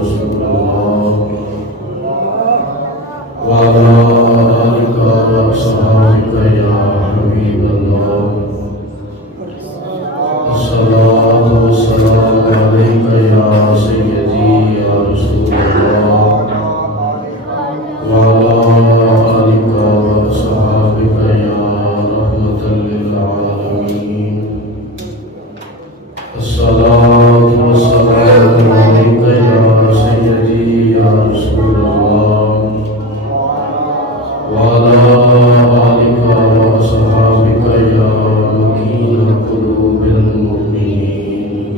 رسول الله وعلى آلك وأصحابك يا حبيب الله الصلاة والسلام عليك يا سيدي يا رسول الله وعلى آلك وأصحابك يا رحمة للعالمين الصلاة والسلام عليك يا سيدي يا رسول الله وعلى آلك وأصحابك يا مكين قلوب المؤمنين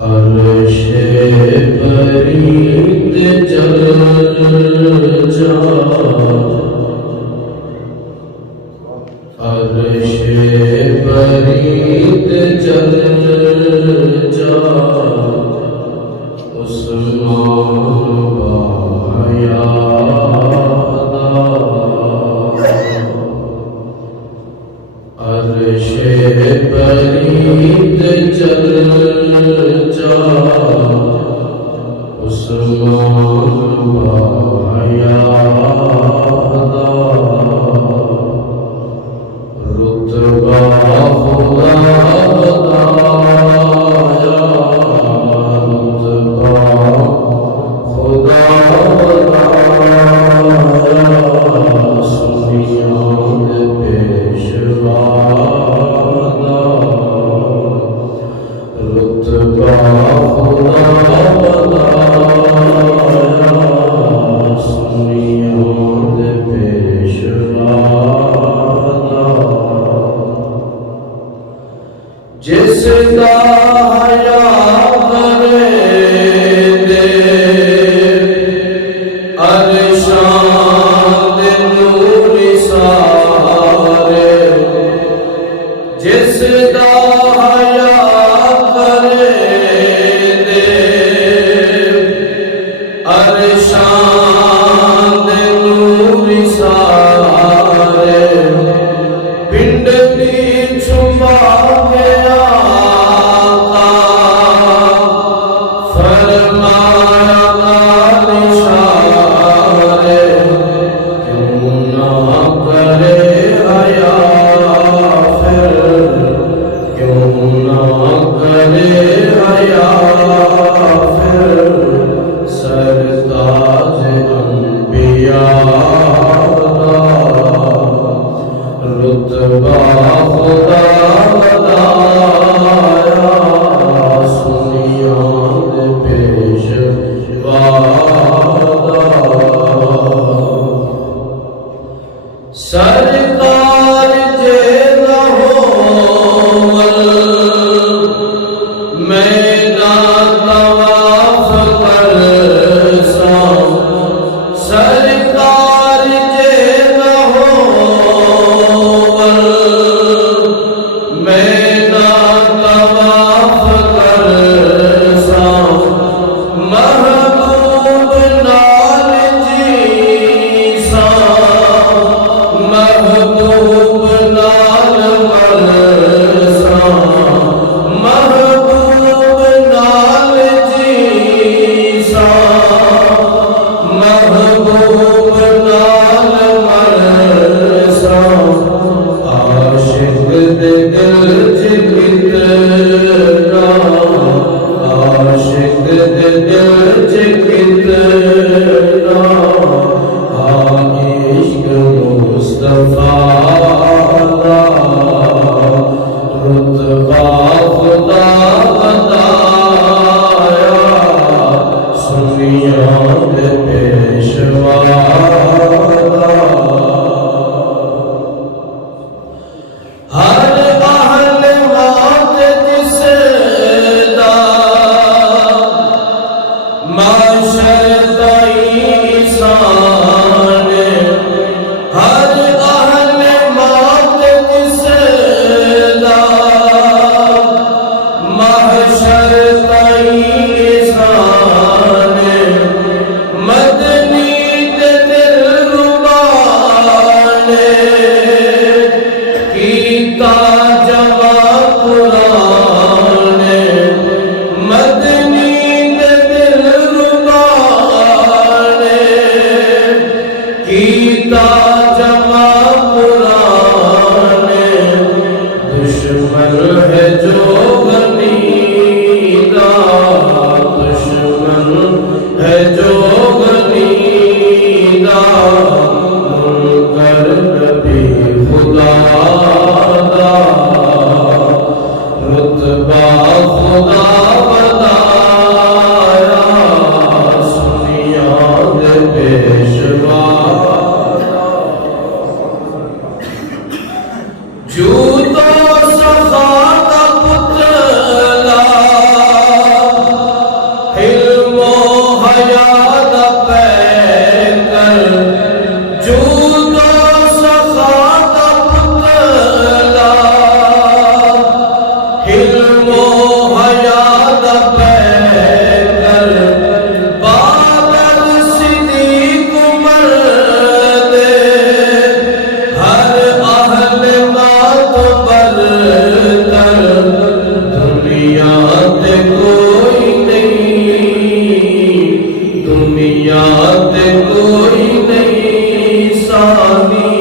عرش برید جل جا عرش برید جل جا عثمان باحیادا عرش برید جل جا عثمان باحیادا رتبہ خدا بتایا رتبہ خدا بتایا سنیان پیشوادا رتبہ خدا بتایا سنیان پیشوادا جس کا حیا کرے دے ارشاد نور سارے جس کا حیا کرے دے ارشاد نور سارے پنڈ بھی چھپا کے آقا فرمایا نشارے کیوں نہ کرے حیا پھر کیوں نہ کرے حیا پھر سرتاج انبیاء رتبہ خدا بتایا سنیان پیشوادا سرکار جے نہ ہوول میدان طواف کرساں سرکار جے نہ ہوول میدان طواف کرساں محبوب نال جیساں محبوب نال ملساں محبوب نال جیساں محبوب نال ملساں عاشق دے دل چ کتنا عاشق دے دل چ کتنا عشق مصطفیٰ دا رتبہ خدا بتایا سنیان پیشوادا ہر اہل موت جس دا معاشر دائیسان ہر اہل موت جس دا معاشر دائیسان مدنی دل ربان خدا بتایا سنیا دے پیشوا جو تو سخا کا پتلا علم و حیا دا پیکر جو تو سخا کا پتلا علم و حیا دا پیکر بادل صدیق مرد ہر اہل مات برتر دنیا تے کوئی نہیں دنیا تے کوئی نہیں ثانی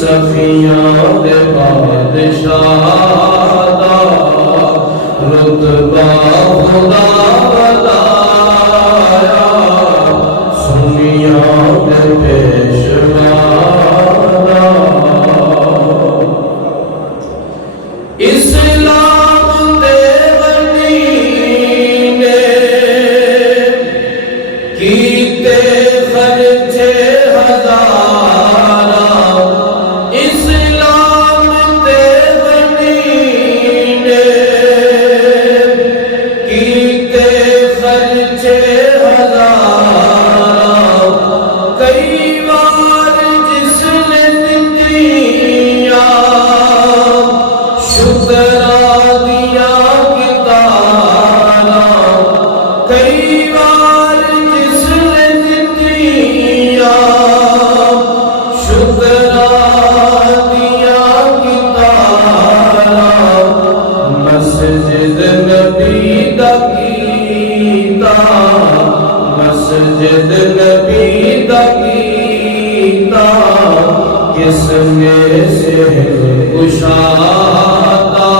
صفیاں دے بادشاہ دا رتبہ خدا بتایا سنیا دے پیشوا دا اسلام دے غنی نے کیتے خرچے ہزارہ اسلام دے غنی نے کیتے خرچے ہزارہ کئی بار جس نے دتیاں شکرا دیا کتارا کئی بار جس نے دتیاں شکرا دیا کتارا مسجد نبی دا کیتا مسجد نبی دا کیتا کس میں سے کشادا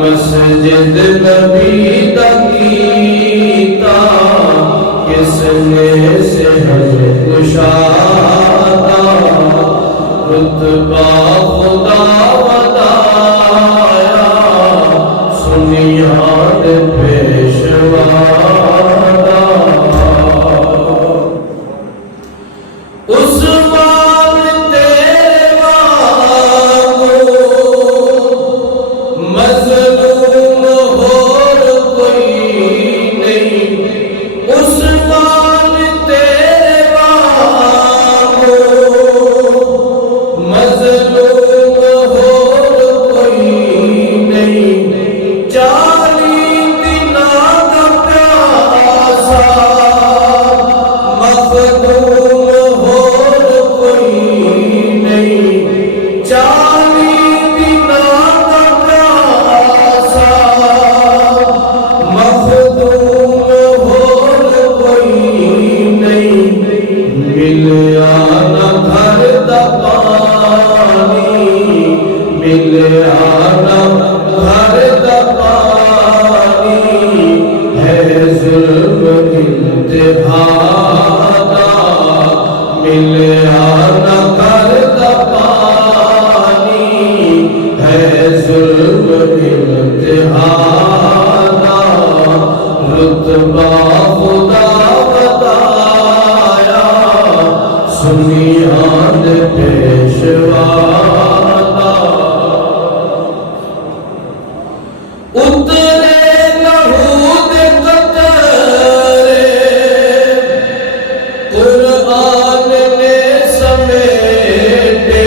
مسجد نبی دا کیتا کس میں سے کشادا رتبہ خدا بتایا سنیا دے پیشوا دا عثمان تیرے وانگو مظلوم اور کوئی نہیں عثمان تیرے وانگو مظلوم اور کوئی نہیں 40 دنوں کا پیاسا مخدوم اور کوئی نہیں 40 دنوں کا پیاسا مخدوم اور کوئی نہیں ملیا نہ گھر دا پانی ملیا نہ گھر دا پانی ہے ظلم انتہا دا ملیا نہ گھر دا پانی ہے ظلم انتہا دا رتبہ خدا بتایا سنیا دے پیشوا دا اترے لہو دے قطرے قرآن نے سمیٹے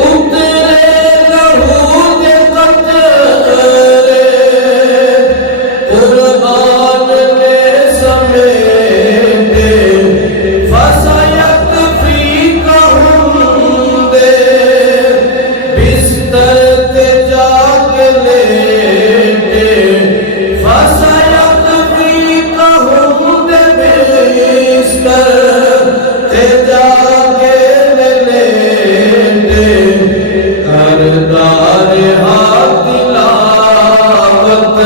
اترے لہو دے قطرے قرآن نے سمیٹے فَسَيَكْفِيكَهُمْ دے بستر تے جا کے لیٹے فَسَيَكْفِيكَهُمْ دے بستر تے جا کے لیٹے کردار ہاتھ تلاوت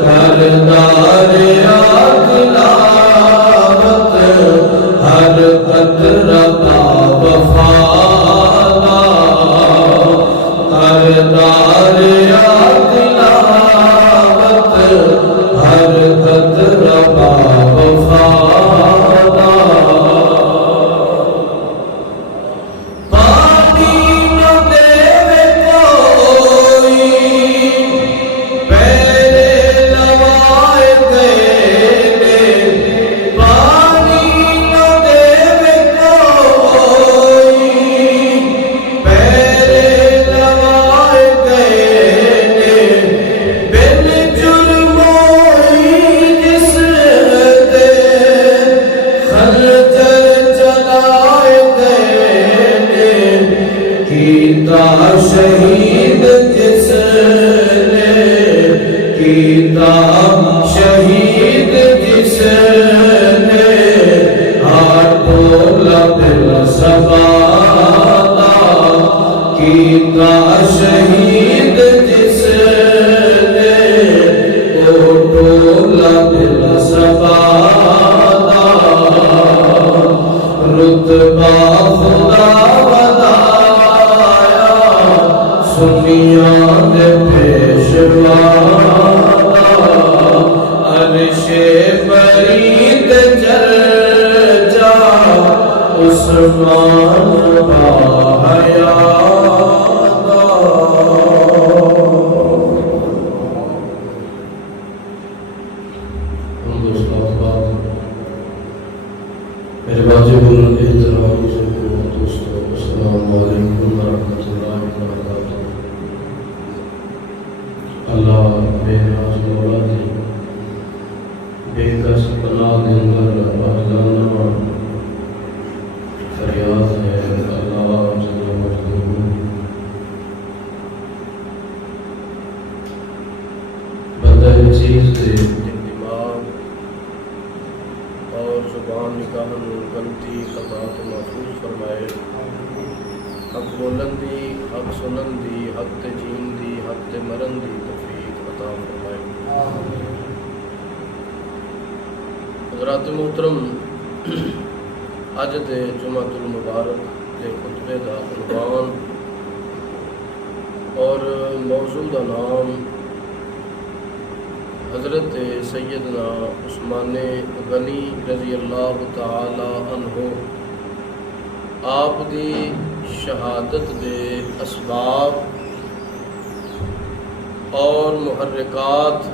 کردار ہاتھ تلاوت ہر قطرہ کا وفادار کردار ہاتھ تلاوت کیتا شہید جس نے آٹولا بلا سبادا کیتا شہید جس نے آٹولا بلا سبادا رتبہ خدا بنایا سنیاں دے پیشوا عرش برید چرچا عثمان باحیاء میرے واجب الاحترام دوستو السلام علیکم ورحمۃ اللہ وبرکاتہ۔ اللہ بے نیاز مولا دی بے کس پناہ دے اندر آجزانہ فریاد ہے اللہ جل مجدہ بندہ چیز دے دماغ اور زبان نگاہ غلطی خطا تو محفوظ فرمائے، حق بولن دی، حق سنن دی، حق تے جین دی، حق تے مرن دی توفیق عطا فرمائے۔ حضرات محترم، اج دے جمعۃ المبارک دے خطبے دا عنوان اور موضوع دا نام حضرت سیدنا عثمان غنی رضی اللہ تعالی عنہ آپ دی شہادت دے اسباب اور محرکات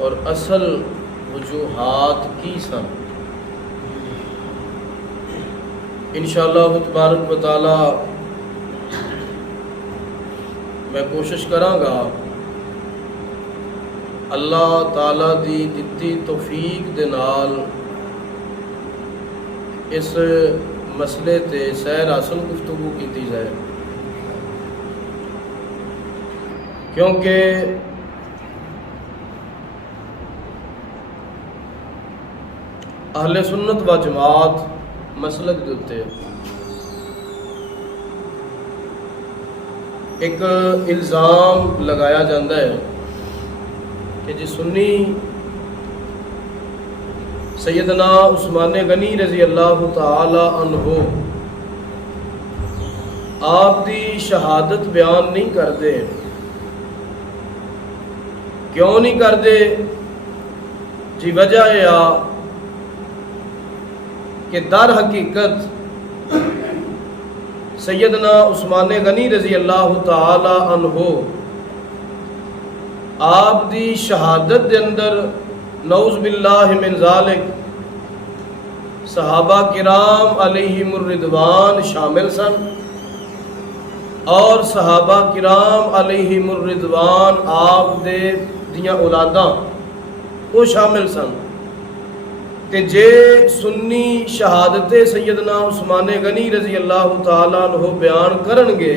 اور اصل وجوہات کی سن۔ انشاءاللہ تبارک و تعالی میں کوشش کراں گا اللہ تعالی دی دتی توفیق دے نال اس مسئلے تے سیر حاصل گفتگو کیتی جائے، کیونکہ اہل سنت و جماعت مسلک دے اتے ایک الزام لگایا جاندہ ہے کہ جی سنی سیدنا عثمان غنی رضی اللہ تعالی عنہ آپ دی شہادت بیان نہیں کردے، کیوں نہیں کردے؟ جی وجہ یہ کہ در حقیقت سیدنا عثمان غنی رضی اللہ تعالی عنہ آپ دی شہادت دے اندر نعوذ باللہ من ذالک صحابہ کرام علیہم الرضوان شامل سن، اور صحابہ کرام علیہم الرضوان آپ دے دیاں اولاداں وہ شامل سن۔ کہ جے سنی شہادت سیدنا عثمان غنی رضی اللہ تعالیٰ عنہ بیان کرنگے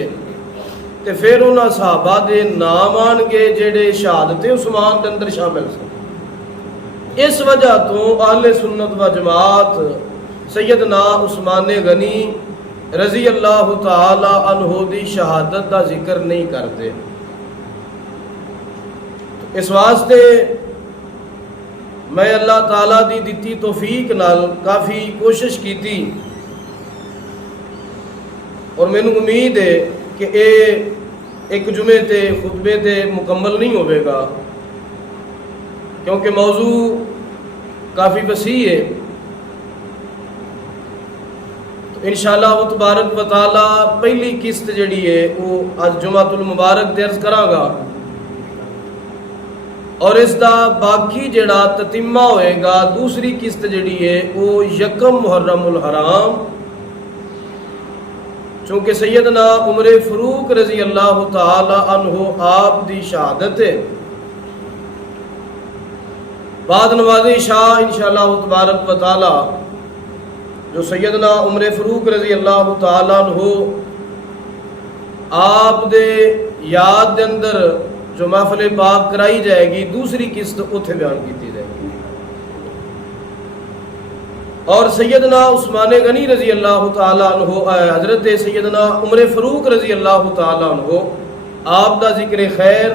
تے پھر انہاں صحابہ دے نام آن گے جڑے شہادت عثمان دے اندر شامل سن۔ اس وجہ تو اہل سنت و جماعت سیدنا عثمان غنی رضی اللہ تعالی عنہ دی شہادت دا ذکر نہیں کرتے۔ اس واسطے میں اللہ تعالیٰ دی دتی توفیق نال کافی کوشش کی تھی، اور میں نے امید ہے کہ اے ایک جمعے تے خطبے تے مکمل نہیں ہوئے گا، کیونکہ موضوع کافی وسیع ہے۔ انشاءاللہ تبارک و تعالی پہلی قسط جڑی ہے وہ آج جمعۃ المبارک درس کراں گا، اور اس دا باقی جڑا تتمہ ہوئے گا دوسری قسط جڑی ہے وہ یکم محرم الحرام، چونکہ سیدنا عمر فاروق رضی اللہ تعالی عنہ آپ دی شہادت ہے۔ بعد نماز عشاء انشاءاللہ تبارک و تعالی جو سیدنا عمر فاروق رضی اللہ تعالی عنہ آپ دے یاد دے اندر جو محفل پاک کرائی جائے گی دوسری قسط اتنے بیان کی جائے گی. اور سیدنا عثمان غنی رضی اللہ تعالیٰ عنہ، حضرت سیدنا عمر فاروق رضی اللہ تعالیٰ عنہ، آپ دا ذکر خیر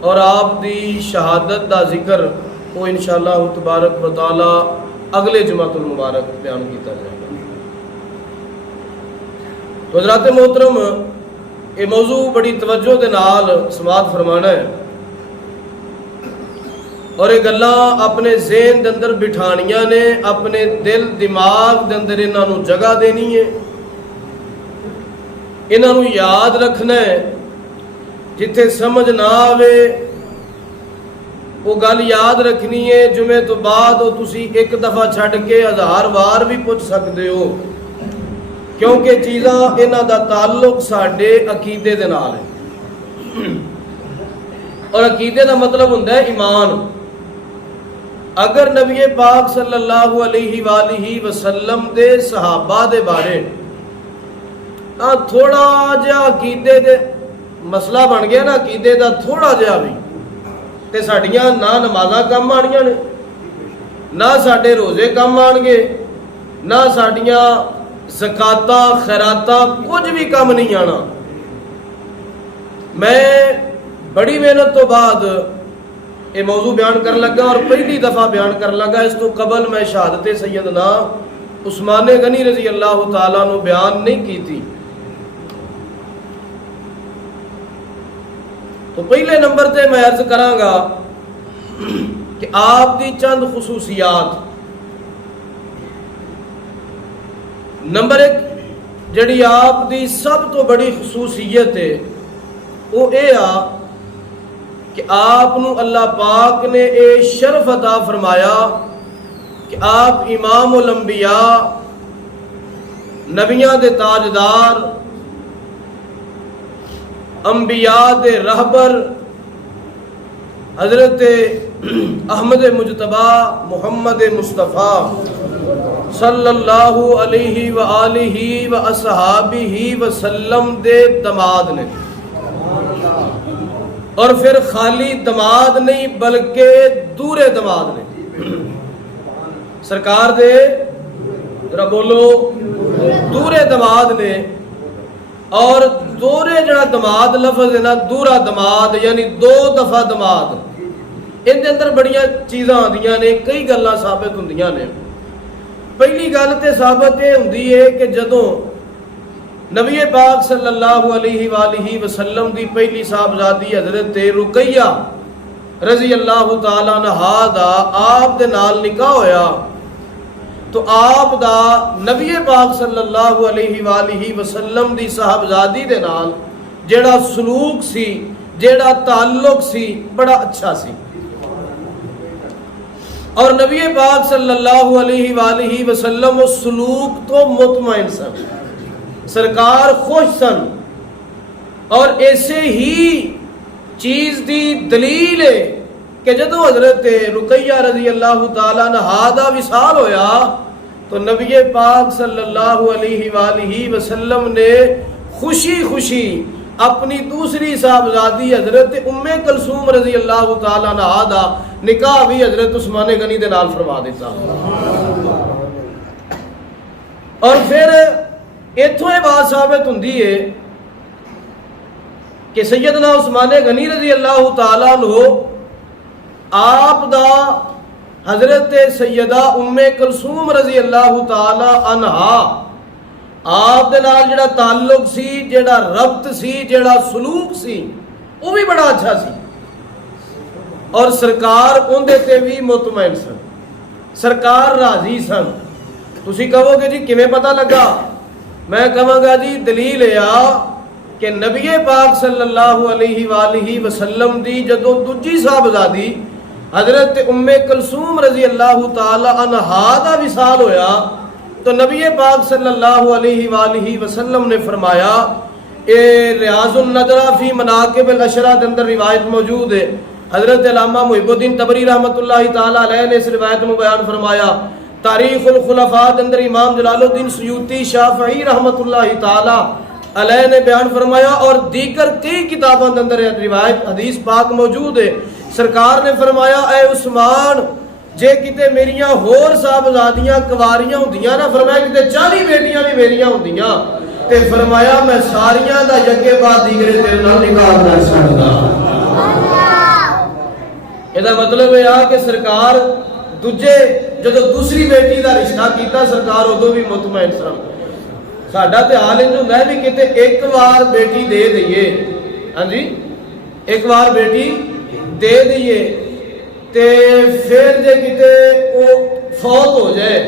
اور آپ دی شہادت دا ذکر وہ انشاءاللہ تبارک و تعالی اگلے جمعۃ المبارک بیان کیتا جائے گا. تو حضرات محترم، یہ موضوع بڑی توجہ دے نال سماعت فرمانا ہے اور یہ گلاں اپنے ذہن دے اندر بٹھانیاں نے، اپنے دل دماغ دے اندر انہاں نوں جگہ دینی ہے، انہاں نوں یاد رکھنا ہے. جتھے سمجھ نہ آوے وہ گل یاد رکھنی ہے. جمعے تو بعد وہ تسی ایک دفعہ چھڈ کے 1000 بار بھی پوچھ سکتے ہو، کیونکہ چیزاں انہاں دا تعلق ساڈے عقیدے دے نال ہے، اور عقیدے دا مطلب ہوندا ہے ایمان. اگر نبی پاک صلی اللہ علیہ وآلہ وسلم دے صحابہ دے بارے تھوڑا جہا عقیدے دے مسئلہ بن گیا نا، عقیدے دا تھوڑا جہا بھی، تے ساڈیاں نہ نمازاں کم آنیاں نے، نہ ساڈے روزے کم آن گے، نہ ساڈیاں زکاتاں خیراتاں کچھ بھی کم نہیں آنا. میں بڑی محنت تو بعد یہ موضوع بیان کر لگا اور پہلی دفعہ بیان کر لگا. اس تو قبل میں شہادت سیدنا عثمان غنی رضی اللہ تعالیٰ عنہ بیان نہیں کی تھی. تو پہلے نمبر تے میں عرض کراں گا کہ آپ دی چند خصوصیات. نمبر 1 جڑی آپ دی سب تو بڑی خصوصیت ہے وہ اے آ کہ آپ نو اللہ پاک نے اے شرف عطا فرمایا کہ آپ امام الانبیاء، نبیاں دے تاجدار، انبیاء دے رہبر حضرت احمد مجتبی محمد مصطفیٰ صلی اللہ علیہ وآلہ واصحابہ وسلم دے دماد نے. اور پھر خالی دماد نہیں بلکہ دورے دماد نے. سرکار دے ذرا بولو دورے دماد نے. اور دورے جڑا دماد لفظ ہے نا، دورا دماد یعنی 2 دفعہ دماد، ان دے اندر بڑیاں چیزاں آندیاں نے، کئی گلاں ثابت ہوندیاں نے. پہلی گل تے ثابت یہ ہوندی ہے کہ جدوں نبی پاک صلی اللہ علیہ وآلہ وسلم دی پہلی صاحبزادی حضرت رقیہ رضی اللہ تعالیٰ عنہا دا آپ دے نال نکاح ہویا، تو آپ دا نبی پاک صلی اللہ علیہ وآلہ وسلم دی صاحبزادی دے نال جیڑا سلوک سی، جیڑا تعلق سی، بڑا اچھا سی. اور نبی پاک صلی اللہ علیہ وآلہ وسلم اس سلوک تو مطمئن سن، سرکار خوش سن. اور ایسے ہی چیز دی دلیل ہے کہ جدو حضرت رقیہ رضی اللہ تعالیٰ عنہا دا وصال ہویا تو نبی پاک صلی اللہ علیہ وآلہ وسلم نے خوشی خوشی اپنی دوسری صاحبزادی حضرت ام کلثوم رضی اللہ تعالیٰ عنہا دا نکاح بھی حضرت عثمان غنی دے نال فرما دیتا. اور پھر اتھوں یہ بات ثابت ہوندی ہے کہ سیدنا عثمان غنی رضی اللہ تعالیٰ عنہ آپ دا حضرت سیدہ ام کلثوم رضی اللہ تعالیٰ عنہا آپ دے نال جڑا تعلق سی، جڑا ربط سی، جڑا سلوک سی، وہ بھی بڑا اچھا سی. اور سرکار اندے تے بھی مطمئن سن، سرکار راضی سن. تسی کہو گے جی کیویں پتہ لگا؟ میں کہاں گا جی دلیل ہے کہ نبی پاک صلی اللہ علیہ وآلہ وسلم دی جدو دوجی صاحبزادی حضرت ام کلثوم رضی اللہ تعالی عنہا دا وصال ہویا تو نبی پاک صلی اللہ علیہ وآلہ وسلم نے فرمایا، اے ریاض النظرہ فی مناقب العشرہ دے اندر روایت موجود ہے. حضرت علامہ محب الدین تبری رحمۃ اللہ تعالی علیہ نے اس روایت میں بیان فرمایا. تاریخ الخلفاء دے اندر امام جلال الدین سیوطی شافعی رحمۃ اللہ تعالی علیہ نے بیان فرمایا، اور دیگر کئی کتابوں کے اندر روایت حدیث پاک موجود ہے، سرکار نے فرمایا اے عثمان جے کتے میریاں ہور صاحبزادیاں کواریاں ہوندیاں نا، فرمایا کتے 40 بیٹیاں بھی میریاں ہوندیاں تے فرمایا میں ساریاں دا یکے بعد دیگرے تیرے نال نکاح کر سکدا۔ یہ مطلب ہے کہ سرکار دوجے جدو دوسری بیٹی دا رشتہ کیتا سرکار ادو بھی مطمئن سن۔ ساڈا تے حال انج ہوندا ہے بھی کتے ایک بار بیٹی دے دئیے، ہاں جی ایک بار بیٹی دے دئیے تے پھر جے کتے وہ فوت ہو جائے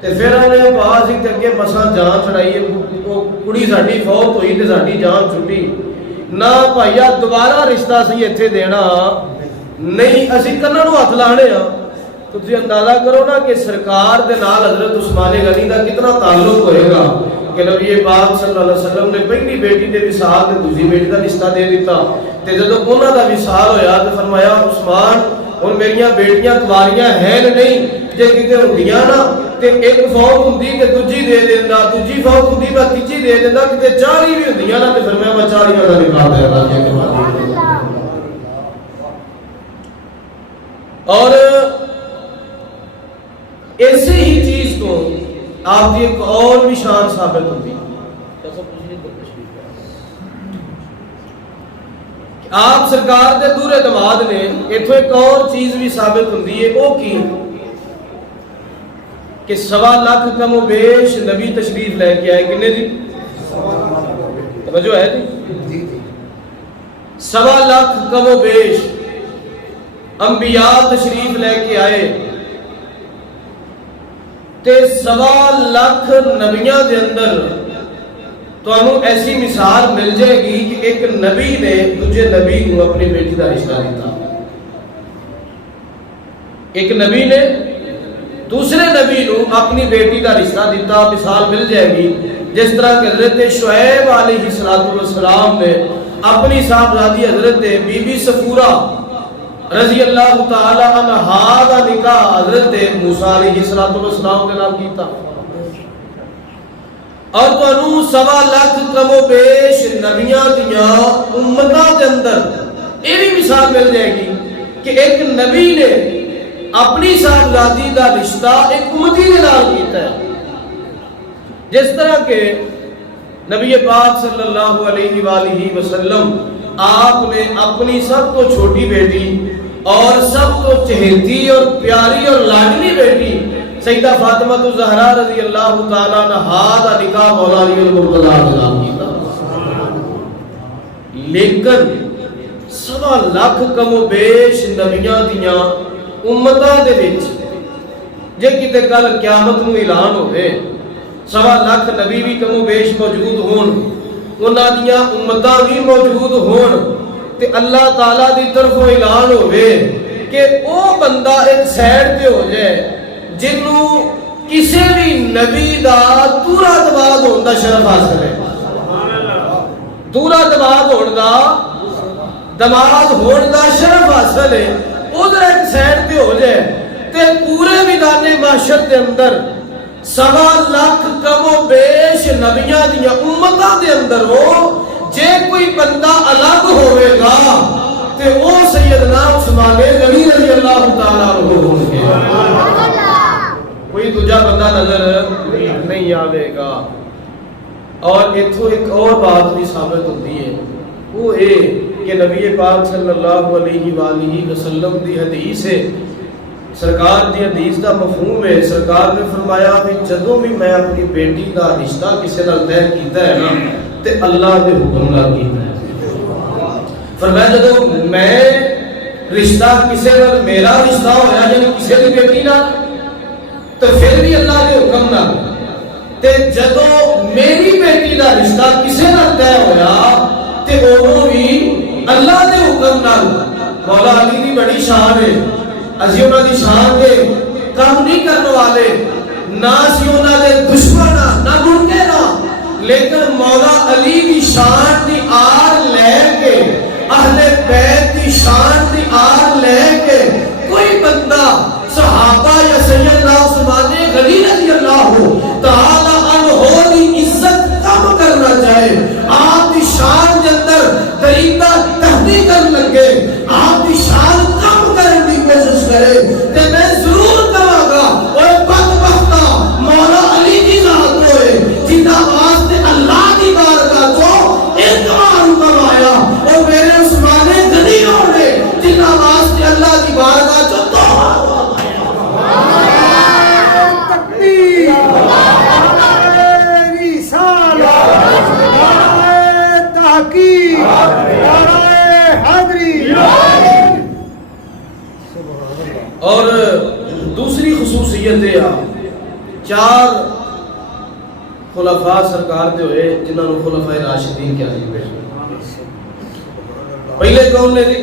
تے پھر انہیں باہر سی تے مساں جان چھڑائیے، وہ کڑی ساڈی فوت ہوئی تے ساڈی جان چھٹی نہ بھائیا دوبارہ رشتہ سی ایتھے دینا نہیں، اسی کناں نوں ہاتھ لانے ہاں۔ تو تسی اندازہ کرو نا کہ سرکار دے نال حضرت عثمان غنی دا کتنا تعلق ہوئے گا کہ نبی پاک صلی اللہ علیہ وسلم نے پہلی بیٹی دے وصال تے دوسری بیٹی دا رشتہ دے دیتا تے جدوں انہاں دا وصال ہویا تے فرمایا عثمان ہن میریاں بیٹیاں کواریاں ہیں نہیں، جے کتے ہوندیاں نا تے ایک فوت ہوندی تے دوجی دے دیندا، دوجی فوت ہوندی میں تیجی دے دیندا، کتے 40 بھی ہوندیاں نا تے فرمایا میں 40 دا نکاح دے رہا۔ اور ایسے ہی چیز کو آپ کی ایک اور بھی شان ثابت ہوتی آپ سرکار دے دورے دماد نے اتھو ایک اور چیز بھی ثابت ہوتی ہے، وہ کی کہ 1.25 لاکھ کم و بیش نبی تشریف لے کے آئے، کنے جی توجہ ہے جی 1.25 لاکھ کم و بیش انبیاء تشریف لے کے آئے تے 1.25 لاکھ نبیاں دے اندر تو انہوں ایسی مثال مل جائے گی کہ ایک نبی نے دوجے نبی کو اپنی بیٹی دا رشتہ دیتا، ایک نبی نے دوسرے نبی کو اپنی بیٹی دا رشتہ دیتا۔ مثال مل جائے گی جس طرح کہ حضرت شعیب علیہ السلام نے اپنی صاحبزادی حضرت بی بی صفورہ رضی اللہ تعالی عنہا دا نکاح حضرت موسیٰ علیہ السلام کے نام کیتا، اور تو انہوں 1.25 لاکھ کم و بیش نبیاں دیاں امتاں دے اندر یہ بھی مثال مل جائے گی کہ ایک نبی نے اپنی صاحبزادی دا رشتہ ایک امتی دے نال کیتا ہے، جس طرح کہ نبی پاک صلی اللہ علیہ وآلہ وسلم آپ نے اپنی سب تو چھوٹی بیٹی اور سب تو چہیتی اور پیاری اور لاڈلی بیٹی سیدہ فاطمہ الزہرا رضی اللہ تعالیٰ عنہا دا نکاح مولا علی المرتضیٰ کے نام کیتا، لیکن 1.25 لاکھ کم و بیش نبیاں دیاں امتاں دے وچ جے کتے کل قیامت نو اعلان ہوئے 1.25 لاکھ نبی بھی کم و بیش موجود ہون، انہاں دیاں امتاں بھی موجود ہون تے اللہ تعالیٰ دی طرف اعلان ہوئے کہ او بندہ ایک سائڈ پہ ہو جائے جنوں کسی بھی نبی دا دورہ دباد ہون دا شرف حاصل ہے، دورہ دباد ہون دا دماد ہون دا شرف حاصل ہے، ادھر ایک سائڈ پہ ہو جائے تے پورے میدان معاشر دے اندر 1.25 لاکھ کم و بیش نبیاں دیاں امتاں دے اندر ہو، جے کوئی بندہ الگ ہوئے گا تے وہ سیدنا عثمان غنی رضی اللہ تعالیٰ عنہ ہوں گے، کوئی دوجہ بندہ نظر نہیں آوے گا۔ اور اتھو ایک اور بات بھی ثابت ہوتی ہے، وہ اے کہ نبی پاک صلی اللہ علیہ وآلہ وسلم دی حدیث ہے، سرکار دی حدیث دا مفہوم ہے، سرکار نے فرمایا کہ جدوں بھی میں اپنی بیٹی دا رشتہ کسی نال طے کیتا ہے نا تے اللہ دے حکم نال کیتا ہے، فرمایا جدوں میں رشتہ کسی نال میرا رشتہ ہویا یعنی کسی دی بیٹی نال تو پھر بھی اللہ دے حکم نال، تے جدوں میری بیٹی دا رشتہ کسی نال طے ہویا تے وہ بھی اللہ دے حکم نال۔ مولا علی دی بڑی شان ہے، اسی انہاں دی شان دے کم نہیں کرنے والے، نہ اسی انہاں دے دشمن نہ منکر، لیکن مولا علی دی شان دی آر لے کے اہل بیت دی شان دی آر لے کے کوئی بندہ صحابہ یا سیدنا عثمان غنی رضی اللہ تعالی عنہ دی عزت کم کرنا اور دوسری خصوصیت ہے چار خلفاء سرکار دے ہوئے جنہاں نو خلفاء راشدین کہا جاتا ہے. پہلے کون نے جی؟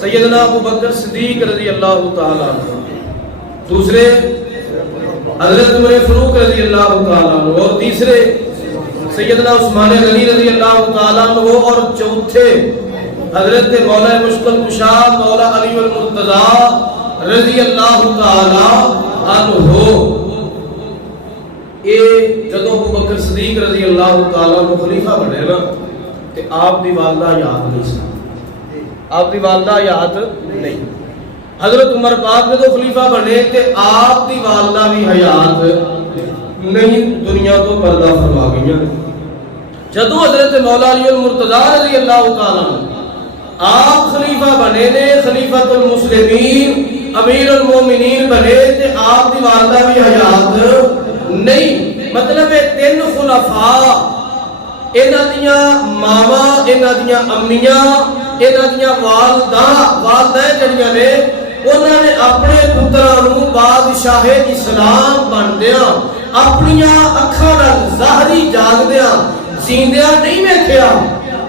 سیدنا ابو بکر صدیق رضی اللہ تعالیٰ عنہ. دوسرے حضرت عمر فاروق رضی اللہ تعالیٰ عنہ. اور تیسرے سیدنا عثمان غنی رضی اللہ تعالیٰ عنہ. اور چوتھے حضرت مولا مشکل کشا مولا علی المرتضی رضی اللہ تعالیٰ عنہ. یہ جدو ابو بکر صدیق رضی اللہ تعالیٰ عنہ خلیفہ بنے نا کہ آپ دی والدہ یاد نہیں سی. آپ دی والدہ یاد نہیں. حضرت عمر پاک جدو خلیفہ بنے کہ آپ دی والدہ بھی حیات نہیں, دنیا تو پردہ فرما گئی. جدو حضرت مولا علی المرتضی رضی اللہ تعالیٰ عنہ آپ خلیفہ بنے نے, خلیفۃ المسلمین امیر المومنین بنے تے آپ دی والدہ بھی حیات نہیں. مطلب ہے تین خلفاء, انہاں دیاں ماواں, انہاں دیاں امیاں, انہاں دیاں والدہ جڑیاں نے انہاں نے اپنے پتراں نوں بادشاہ اسلام بندیاں اپنیاں اکھاں نال ظاہری جاگدیاں زیندیاں نہیں ویکھیا.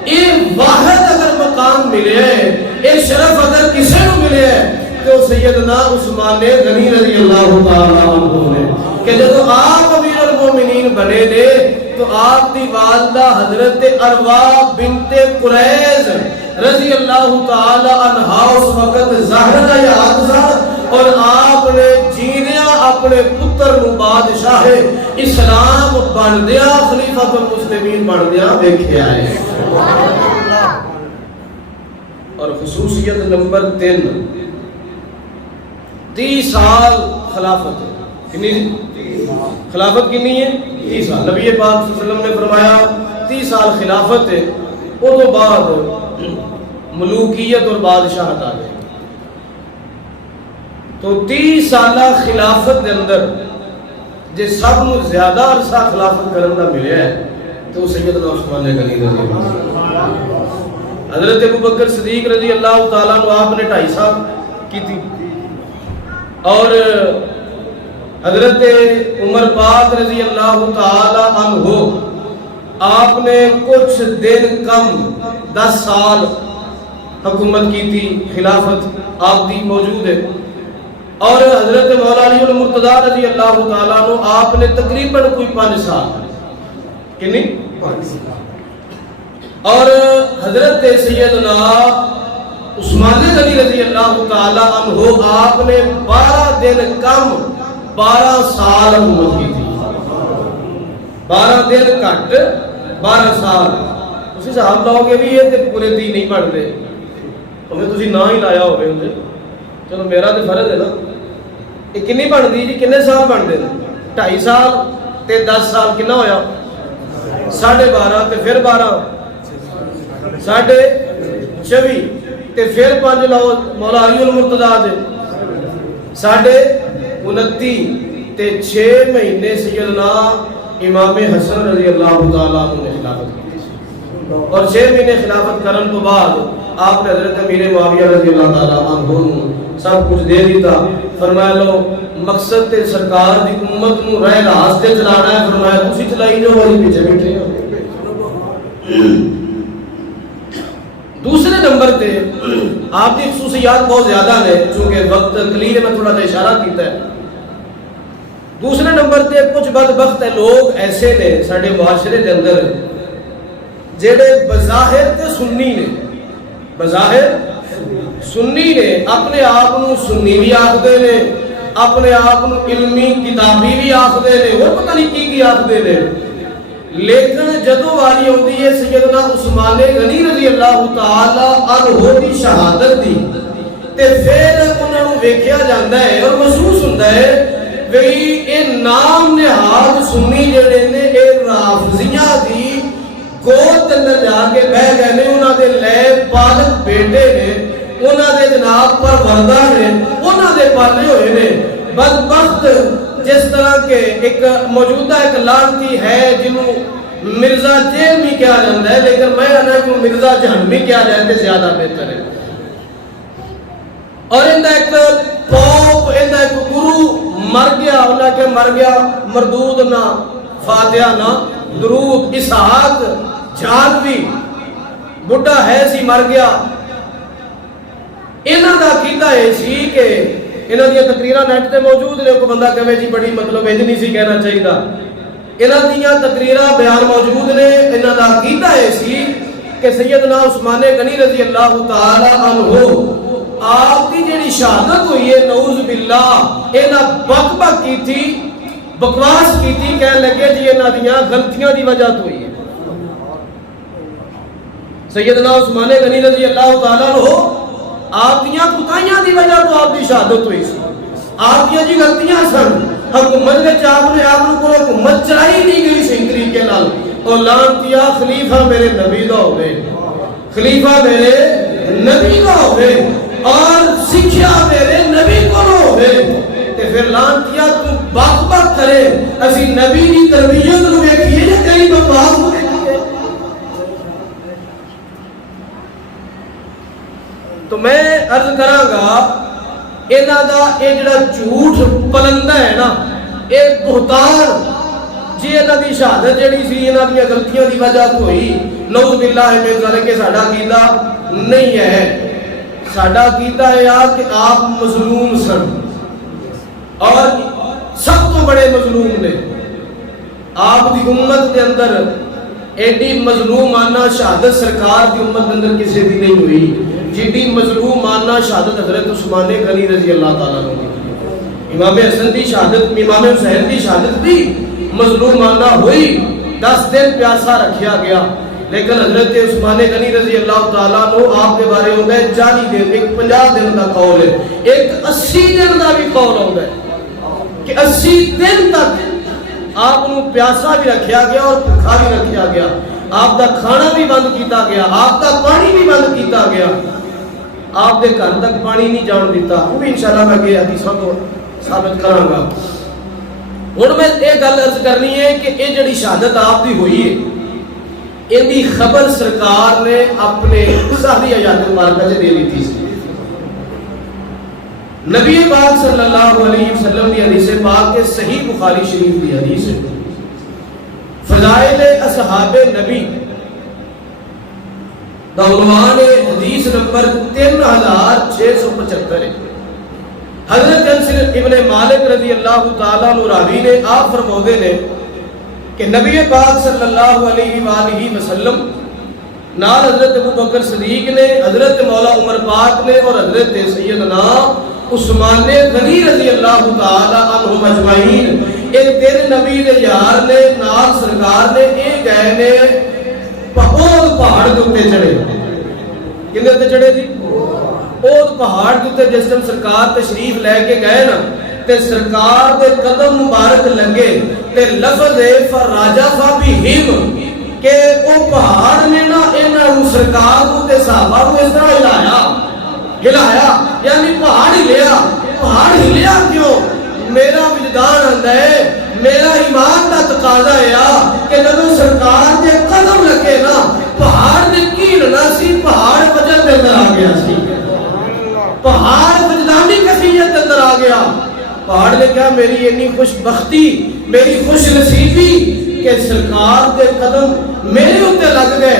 یہ واحد اگر مقام ملے ہے, یہ شرف اگر کسی نو ملے ہے تو سیدنا عثمان غنی رضی اللہ تعالیٰ عنہ نے کہ جب آپ امیر المومنین بنے نے تو آپ دی والدہ حضرت اروا بنت قریظ رضی اللہ تعالی عنہا اس وقت ظاہرہ یاد سا, اور آپ نے جیدیا اپنے پتر نو بادشاہ اسلام بن دیا, خلیفۃ المسلمین بن دیا دیکھیا ہے. اور خصوصیت نمبر 3, 30 سال خلافت. کنی خلافت کنی ہے؟ 30 سال. نبی پاک صلی اللہ علیہ وسلم نے فرمایا 30 سال خلافت ہے, اور تو بعد ملوکیت اور بادشاہت آ گئی. تو 30 سالہ خلافت کے اندر جے سب نو زیادہ عرصہ خلافت کرن دا ملیا ہے تو سیدنا عثمان غنی رضی اللہ عنہ. حضرت ابو بکر صدیق رضی اللہ تعالیٰ عنہ آپ نے 2.5 سال کی تھی, اور حضرت عمر پاک رضی اللہ تعالی عنہ آپ نے کچھ دن کم 10 سال حکومت کی تھی, خلافت آپ دی موجود ہے. اور حضرت مولا علی المرتضی رضی اللہ تعالیٰ عنہ آپ نے تقریباً کوئی 5 سال کنی 5 سال. اور حضرت سیدنا عثمان غنی رضی اللہ تعالیٰ عنہ آپ نے 12 دن کم 12 سال حکومت کی تھی. 12 دن کٹ 12 سال. تسی صاحب لاؤ گے بھی یہ تے پورے 3 نہیں پڑھتے, ہمیں تسی نہ ہی لایا ہوئے ہوں. چلو میرا تے فرض ہے نا. یہ کنی بنتی جی, کنے سال بنتے ہیں؟ 2.5 سال تے 10 سال کنا ہویا 12.5 تے پھر 12 24 تے پھر 5 لاؤ مولا علی المرتضی دے 29 تے 6 مہینے سیدنا امام حسن رضی اللہ تعالیٰ عنہ نے خلافت کی. اور 6 مہینے خلافت کرن تو بعد آپ نے حضرت امیر معاویہ رضی اللہ تعالیٰ عنہ سب کچھ دے دیتا. فرمایا لو مقصد تے سرکار دی امت نو راہ راست تے چلانا ہے, فرمایا تسی چلائی جو وہی پیچھے بیٹھے ہو. دوسرے نمبر تے آپ کی خصوصیات بہت زیادہ ہیں, چونکہ وقت قلیل ہے میں تھوڑا سا اشارہ کیتا ہے. دوسرے نمبر تے کچھ بدبخت لوگ ایسے نے سارے معاشرے کے اندر جڑے بظاہر تے سنی نے, بظاہر سنی نے, اپنے آپ کو سنی بھی آخدے نے, اپنے آپ کو علمی کتابی بھی آخدے نے, وہ پتہ نہیں کی آخدے نے. لیکن جدو والی ہوتی ہے سیدنا عثمان غنی رضی اللہ تعالی عنہ دی شہادت دی تے پھر انہاں نوں ویکھیا جاندا ہے اور محسوس ہوندا ہے وہی اے نام نہاد سنی جڑے نے اے رافضیاں دی گود اندر جا کے بہ گئے نے, انہاں دے لے پالک بیٹے نے, انہاں دے جناب پر وردہ نے, انہاں دے پالے ہوئے نے. بدبخت جس طرح کے ایک موجودہ ایک لانتی ہے جنہوں مرزا جیل بھی کیا جاندہ ہے, لیکن میں انہیں کو مرزا جہنمی کیا جائے تے زیادہ بہتر ہے. اور اندا ایک پوپ اندا ایک گرو مر گیا، انہاں کہ مر گیا مردود نہ فاتحہ نہ درود، اسحاق جھانوی بڈھا ہے سی مر گیا۔ انہاں دا عقیدہ ہے سی کہ انہاں دی تقریراں نیٹ تے موجود نے، کوئی بندہ کہے جی بڑی مطلب انج نہیں سی کہنا چاہیے، انہاں دیاں تقریراں بیان موجود نے۔ انہاں دا عقیدہ ہے سی کہ سیدنا عثمان غنی رضی اللہ تعالی عنہ آپ کی جڑی شہادت ہوئی ہے نعوذ باللہ انہاں بک بک کی تھی، بکواس کی تھی، کہنے لگے جی انہاں دیاں غلطیاں دی وجہ تو ہوئی ہے۔ سیدنا عثمان غنی رضی اللہ تعالی عنہ آپ دیاں کوتاہیاں دی وجہ تو آپ دی شہادت ہوئی سی، آپ دیاں جی غلطیاں سن، حکومت وچ آپ نے کو حکومت چلائی نہیں گئی صحیح طریقے نال، اور لعنتیا خلیفہ میرے نبی دا ہوئے، خلیفہ میرے نبی دا ہوئے، اور سکھیا میرے نبی کو ہوئے، تے پھر لعنتیا تو بک بک کرے اسی نبی دی تربیت نو ویکھیے یا کئی بکواس نو ویکھیے۔ تو میں عرض کراں گا انہاں دا اے جڑا جھوٹ پلندہ ہے نا، اے بہتان جی انہاں دی شہادت جڑی سی انہاں دی غلطیاں دی وجہ تو ہوئی، نعوذ باللہ من ذالک، ساڈا عقیدہ نہیں ہے۔ ساڈا عقیدہ ہے کہ آپ مظلوم سن اور سب تو بڑے مظلوم نے، آپ دی امت کے اندر ایڈی مظلومانہ شہادت سرکار دی امت کے اندر کسی بھی نہیں ہوئی جیڈی مظلومانہ شہادت حضرت عثمان غنی رضی اللہ تعالیٰ عنہ کی۔ امام حسن دی شہادت، امام حسین دی شہادت بھی مظلومانہ ہوئی، 10 دن پیاسا رکھیا گیا، لیکن حضرت عثمان غنی رضی اللہ تعالیٰ عنہ آپ کے بارے ہوتا ہے 40 دن، ایک 50 دن کا قول ہے، ایک 80 دن کا بھی قول ہوتا ہے کہ 80 دن تک آپ کو پیاسا بھی رکھیا گیا اور بھوکا بھی رکھیا گیا، آپ دا کھانا بھی بند کیتا گیا، آپ دا پانی بھی بند کیتا گیا، آپ دے گھر تک پانی نہیں جان دیتا۔ وہ بھی انشاءاللہ میں کہ حدیثوں کو ثابت کراں گا۔ ہن میں ایک گل عرض کرنی ہے کہ یہ جڑی شہادت آپ دی ہوئی ہے ان دی خبر سرکار نے اپنے صحابی حیات مبارکہ سے دے لی تھی۔ نبی پاک صلی اللہ علیہ وسلم دی حدیث پاک کے صحیح بخاری شریف دی حدیث ہے، فضائل اصحاب نبی دا عنوان حدیث نمبر 3675 ہے۔ حضرت انس ابن مالک رضی اللہ تعالیٰ عنہ راوی نے آپ فرماتے نے کہ نبی پاک صلی اللہ علیہ وآلہ وسلم نال حضرت ابو بکر صدیق نے، حضرت مولا عمر پاک نے اور حضرت سیدنا عثمان غنی رضی اللہ تعالیٰ عنہ مجمعین ایک دن نبی دے یار نے نال سرکار نے ایک گئے نے اود پہاڑ دوتے چڑھے، کنے تے چڑھے تھی؟ اود پہاڑ دوتے جس ٹائم سرکار تشریف لے کے گئے نا تے سرکار دے قدم مبارک لگے تے لفظ فراجف بہم کہ او پہاڑ نے نا انہاں سرکار کو تے صحابہ کو اس طرح ہلایا، یعنی پہاڑ ہلیا۔ پہاڑ ہلیا کیوں؟ میرا وجدان آندا ہے، میرا ایمان دا تقاضا ہے کہ جب سرکار دے قدم لگے نا پہاڑ دے کی نہ سی، پہاڑ وجن دے اندر آ گیا سی، پہاڑ وجدانی کیفیت دے اندر آ گیا۔ پہاڑ نے کہا میری اتنی خوش بختی، میری خوش نصیبی کہ سرکار دے قدم میرے اوتے لگ گئے،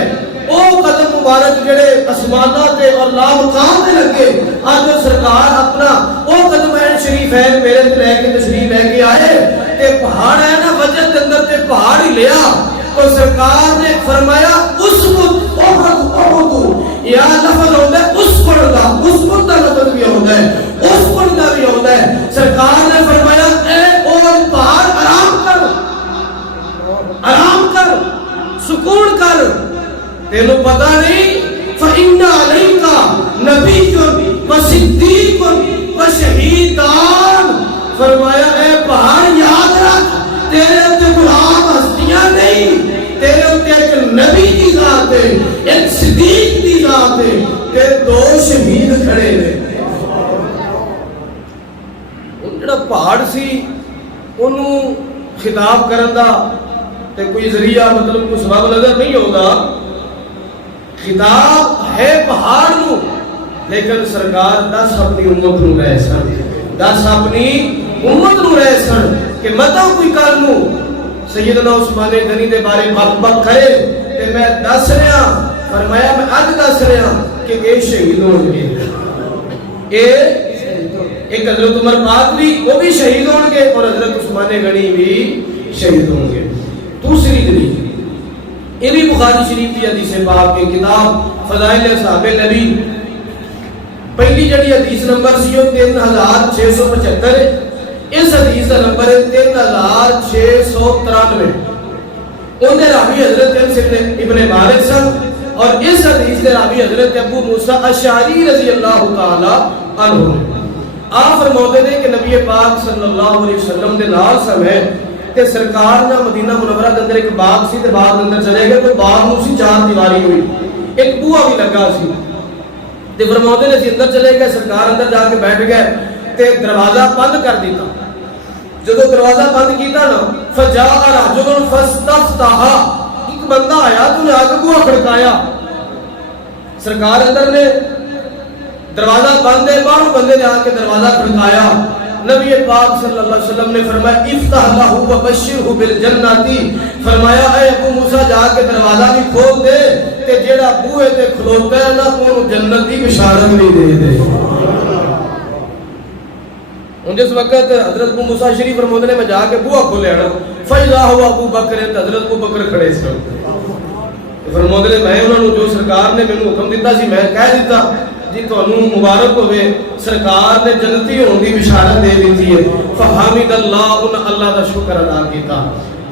او قدم مبارک جڑے اسمانہ تے اور لا مقام تے لگے، آج سرکار اپنا او قدم شریف ہے میرے لے کے تشریف لے کے آئے تے پہاڑ ہے نا وجہ دے اندر تے پہاڑ ہی لیا، تو سرکار نے فرمایا اسکت احد یا لفظ ہوتا ہے اسکت دا، اسکت دا لفظ بھی ہوتا ہے، اسکت دا بھی ہوتا ہے۔ سرکار نے فرمایا اے اور پہاڑ آرام کر، آرام کر، سکون کر، تینوں پتہ نہیں فَإِنَّ عَلَيْكَ نَبِيٌّ وَصِدِّيقٌ وَشَهِيدٌ، فرمایا اے پہاڑ یاد رکھ تیرے تے غلام ہستیاں نہیں، تیرے تے ایک نبی کی ذات ہے، ایک صدیق کی ذات ہے، تے 2 شہید کھڑے نے۔ جڑا پہاڑ سی انہوں خطاب کرن دا تے کوئی ذریعہ مطلب کوئی سبب نظر نہیں ہوگا، خطاب ہے پہاڑ نو لیکن سرکار 10 اپنی امت نو رہے سن، 10 اپنی امت نو رہے سن کہ مطلب کوئی کل نو سیدنا عثمان غنی دے بارے بک بک کرے تے میں دس رہا، فرمایا میں اج دس رہا کہ اے شہید ہون گے، ایک حضرت عمر پاک بھی وہ بھی شہید ہون گے اور حضرت عثمان غنی بھی شہید ہون گے۔ دوسری دلیل یہ بھی بخاری شریف کی حدیث پاک کی کتاب فضائل اصحاب نبی، پہلی جڑی حدیث نمبر سی 3675 ہے، اس حدیث کا نمبر ہے 3693۔ ان راوی حضرت ابن مالک سن اور اس حدیث کے راوی حضرت ابو موسیٰ اشعری رضی اللہ تعالی عنہ۔ آپ فرماتے ہیں کہ نبی پاک صلی اللہ علیہ وسلم دے نال سمے تے سرکار نہ مدینہ منورہ کے اندر ایک باغ سی تے باغ کے اندر چلے گئے تو باغ نو سی 4 دیواری ہوئی، ایک بوہا بھی لگا سی تے فرماتے نے سی اندر چلے گئے، سرکار اندر جا کے بیٹھ گئے تے دروازہ بند کر دیتا۔ جدو دروازہ بند کیتا نا فجاء رجل فاستفتح، ایک بندہ آیا تو نے آ کے بوہا کھڑکایا، سرکار اندر نے دروازہ بند ہے، باہر بندے نے آ کے دروازہ کھڑکایا، نبی پاک صلی اللہ علیہ وسلم نے فرمایا افتح لہ وبشرہ بالجنہ، فرمایا اے ابو موسیٰ جا کے دروازہ بھی کھول دے تے جیڑا بوئے تے کھلوتا ہے نا انہوں جنت کی بشارت بھی دے دے۔ ان جس وقت حضرت ابو موسیٰ شریف فرماتے نے میں جا کے بوہا کھولے نا فیضا ہوا ابو بکر، حضرت ابو بکر کھڑے سے فرماتے نے میں انہوں نے جو سرکار نے مینوں حکم دیتا سی میں کہہ دیتا جی تو انہوں مبارک ہوئے، سرکار نے جنتی ہون دی بشارت دے دیتی ہے۔ فحامد اللہ، ان اللہ دا شکر ادا کیتا،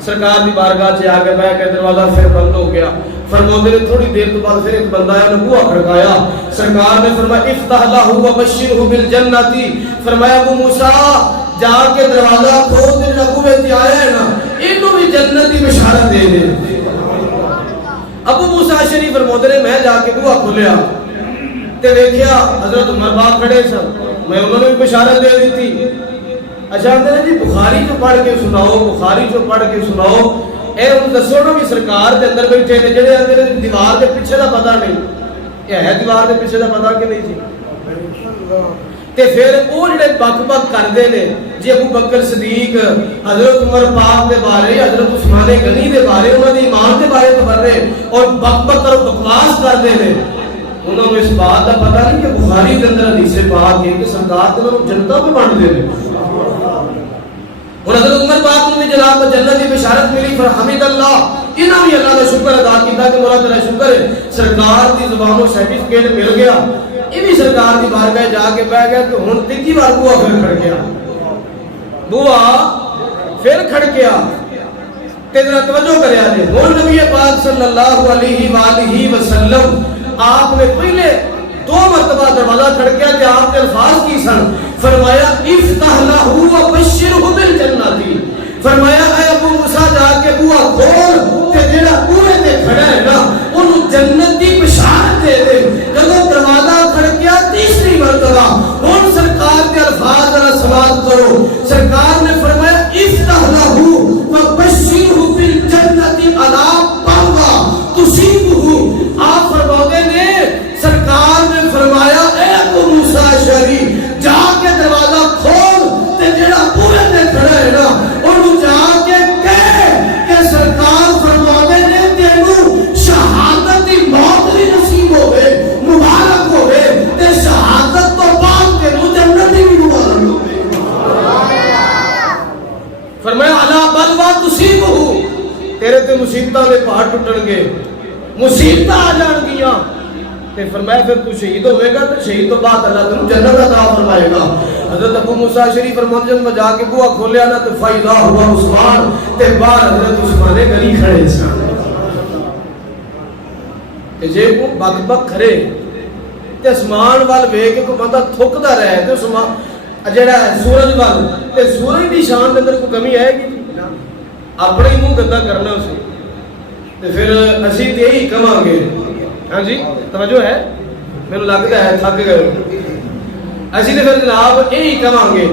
سرکار دی بارگاہ سے آگے بیٹھ کے دروازہ پھر بند ہو گیا۔ فرماتے نے تھوڑی دیر تو بعد پھر ایک بندہ آیا نے بوہا کھڑکایا، سرکار نے فرمایا افتح لہ وبشرہ بالجنہ، فرمایا ابو موسیٰ جا کے دروازہ کھول دے، جب بوہے تے آیا ہے نا انہوں بھی جنت دی بشارت دے دے۔ ابو موسیٰ شریف فرماتے نے میں جا کے بوہا کھولیا تے دیکھیا حضرت عمر پاک کھڑے سن، میں انہوں نے بھی بشارت دے دیتی۔ اچھا اندر جی بخاری جو پڑھ کے سناؤ، بخاری جو پڑھ کے سناؤ، اے ان دسو نا بھی سرکار دے اندر بیٹھے تے جڑے اندر دیوار دے پیچھے دا پتہ نہیں، یہ ہے دیوار دے پیچھے دا پتہ کہ نہیں جی؟ تے پھر وہ جڑے بک بک کردے نے جی ابو بکر صدیق حضرت عمر پاک دے بارے، حضرت عثمان غنی دے بارے، انہوں نے ایمان دے بارے خبر رہے اور بک بک اور بکواس کردے نے، انہوں نے اس بات کا پتہ نہیں کہ بخاری کے اندر حدیث پاک ہے کہ سرکار کے انہوں جنتا بھی بانٹ دے رہے۔ اور حضرت عمر پاک نے جناب جنت کی بشارت ملی، فرحمد اللہ، انہوں نے اللہ کا شکر ادا کیتا کہ مولا تیرا شکر ہے سرکار کی زبان و سرٹیفکیٹ مل گیا۔ یہ بھی سرکار کی بارگاہ جا کے بیٹھ گیا کہ ہن تیجی بار بوہا پھر کھڑ گیا، بوہا پھر کھڑ گیا۔ تے ذرا توجہ کریا جی، ہن نبی پاک صلی اللہ علیہ وآلہ وسلم آپ نے پہلے 2 مرتبہ دروازہ کھڑکیا کہ آپ کے الفاظ کی سن، فرمایا افتح لہ وبشرہ بالجنہ، فرمایا اے ابو موسیٰ جا کے بوہا کھول تے جڑا بوہے تے کھڑا ہے نا انہوں جنت کی بشارت دے دے۔ جب دروازہ کھڑکیا تیسری مرتبہ، ہن سرکار کے الفاظ ذرا سماعت کرو، سرکار نے فرمایا افتح لہ وبشرہ بالجنہ علی بابا تصیبہ، آپ فرماتے نے سرکار نے فرمایا اے ابو موسیٰ اشعری جا کے دروازہ کھول تے جڑا بوہے تے کھڑا ہے نا انہوں جا کے کہے کہ سرکار فرماتے نے تینوں شہادت دی موت بھی نصیب ہوئے، مبارک ہوئے، تے شہادت تو بعد تینوں جنت بھی مبارک ہوئے۔ فرمایا علی بلوہ تصیبہ، تیرے تے مصیبتاں دے پہاڑ ٹوٹن گے، مصیبت آ جان گیا، تے فرمایا پھر تو شہید ہوئے گا، تو شہید تو بعد اللہ تنوں جنت عطا فرمائے گا۔ حضرت ابو موسیٰ شریف فرماتے ہیں میں جا کے بوہا کھولیا نا تے فیضا ہوا عثمان، تے باہر حضرت عثمان غنی کھڑے سن، تے جے کو بک بک کھڑے تے اسمان وال ویکھ کے کوئی بندہ تھکدا رہے تے اسمان جڑا سورج وال تے سورج دی شان دے اندر کوئی کمی آئے گی؟ اپنے ہی منہ گندا کرنا اسے، تے پھر اسی تے یہی کہاں گے، ہاں جی توجہ ہے، میرے لگتا ہے تھک گئے، اسی تے پھر جناب یہی کہاں گے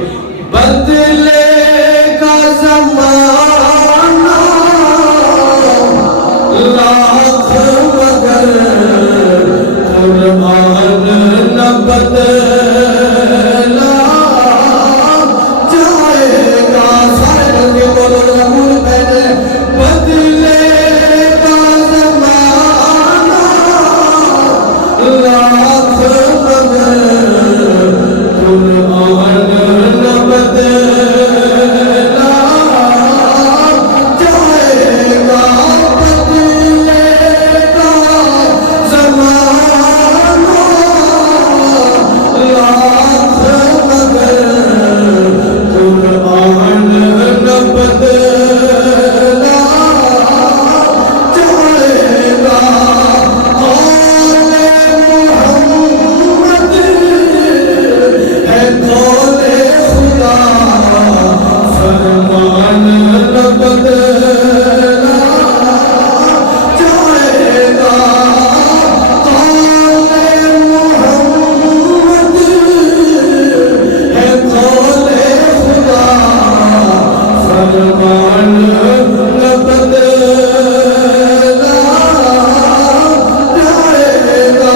بدلے کا زمانہ لاکھ مگر قرآن نہ بدلا جائے گا سارے مل کے بولو ضرور پہلے بدلے گا زمانہ لاکھ مگر قرآن نہ بدلا جائے گا بدلے گا زمانہ لاکھ مگر قرآن نہ بدلا جائے گا قول محمد ہے قول خدا فرمان نہ بدلا جائے گا قول محمد ہے قول خدا فرمان نہ بدلا جائے گا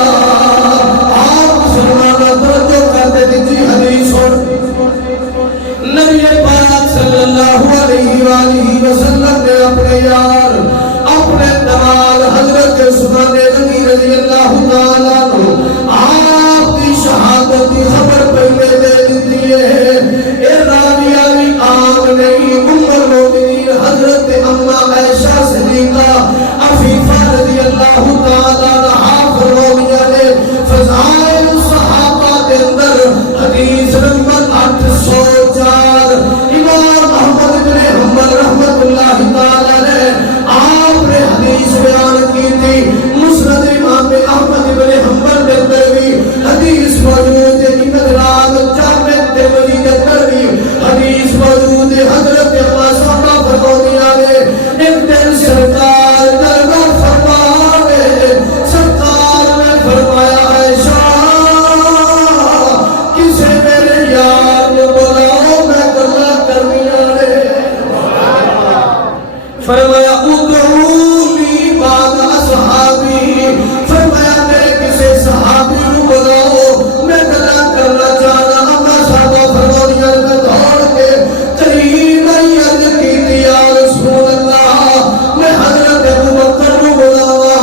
آپ مسلمانوں توجہ کرتے دیجیے حدیث سن نبی پاک صلی اللہ علیہ وآلہ وسلم نے اپنے یار اپنے دمال حضرت عثمان غنی رضی اللہ تعالیٰ عنہ آپ کی شہادت کی خبر پہلے دے دیتی ہے اے راویہ بھی آگ نہیں ام المومنین حضرت اماں عائشہ صدیقہ عفیفہ رضی اللہ تعالیٰ عنہ فرمایا نے فضائل صحابہ کے اندر حدیث نمبر 804 امام احمد بن حنبل رحمت اللہ تعالیٰ نے آپ نے حدیث بیان کی تھی مسند امام احمد بن حنبل کے اندر بھی حدیث موجود ہے امام جامع ترمذی کے اندر بھی حدیث موجود ہے حضرت ابا صحابہ فرمایا نے ایک دن سرکار دربار فرمائے سرکار نے فرمایا عائشہ کسے میرے یار نے بلاؤ میں گلا کرنی آنے فرمایا ادعونی بعد اصحابی فرمایا میرے کسے صحابی نو بلاؤ میں گلا کرنا چاہنا اما صحابہ فرمایا میں دوڑ کے قریب عرض کی تھی یا رسول اللہ میں حضرت ابو بکر نو بلاوا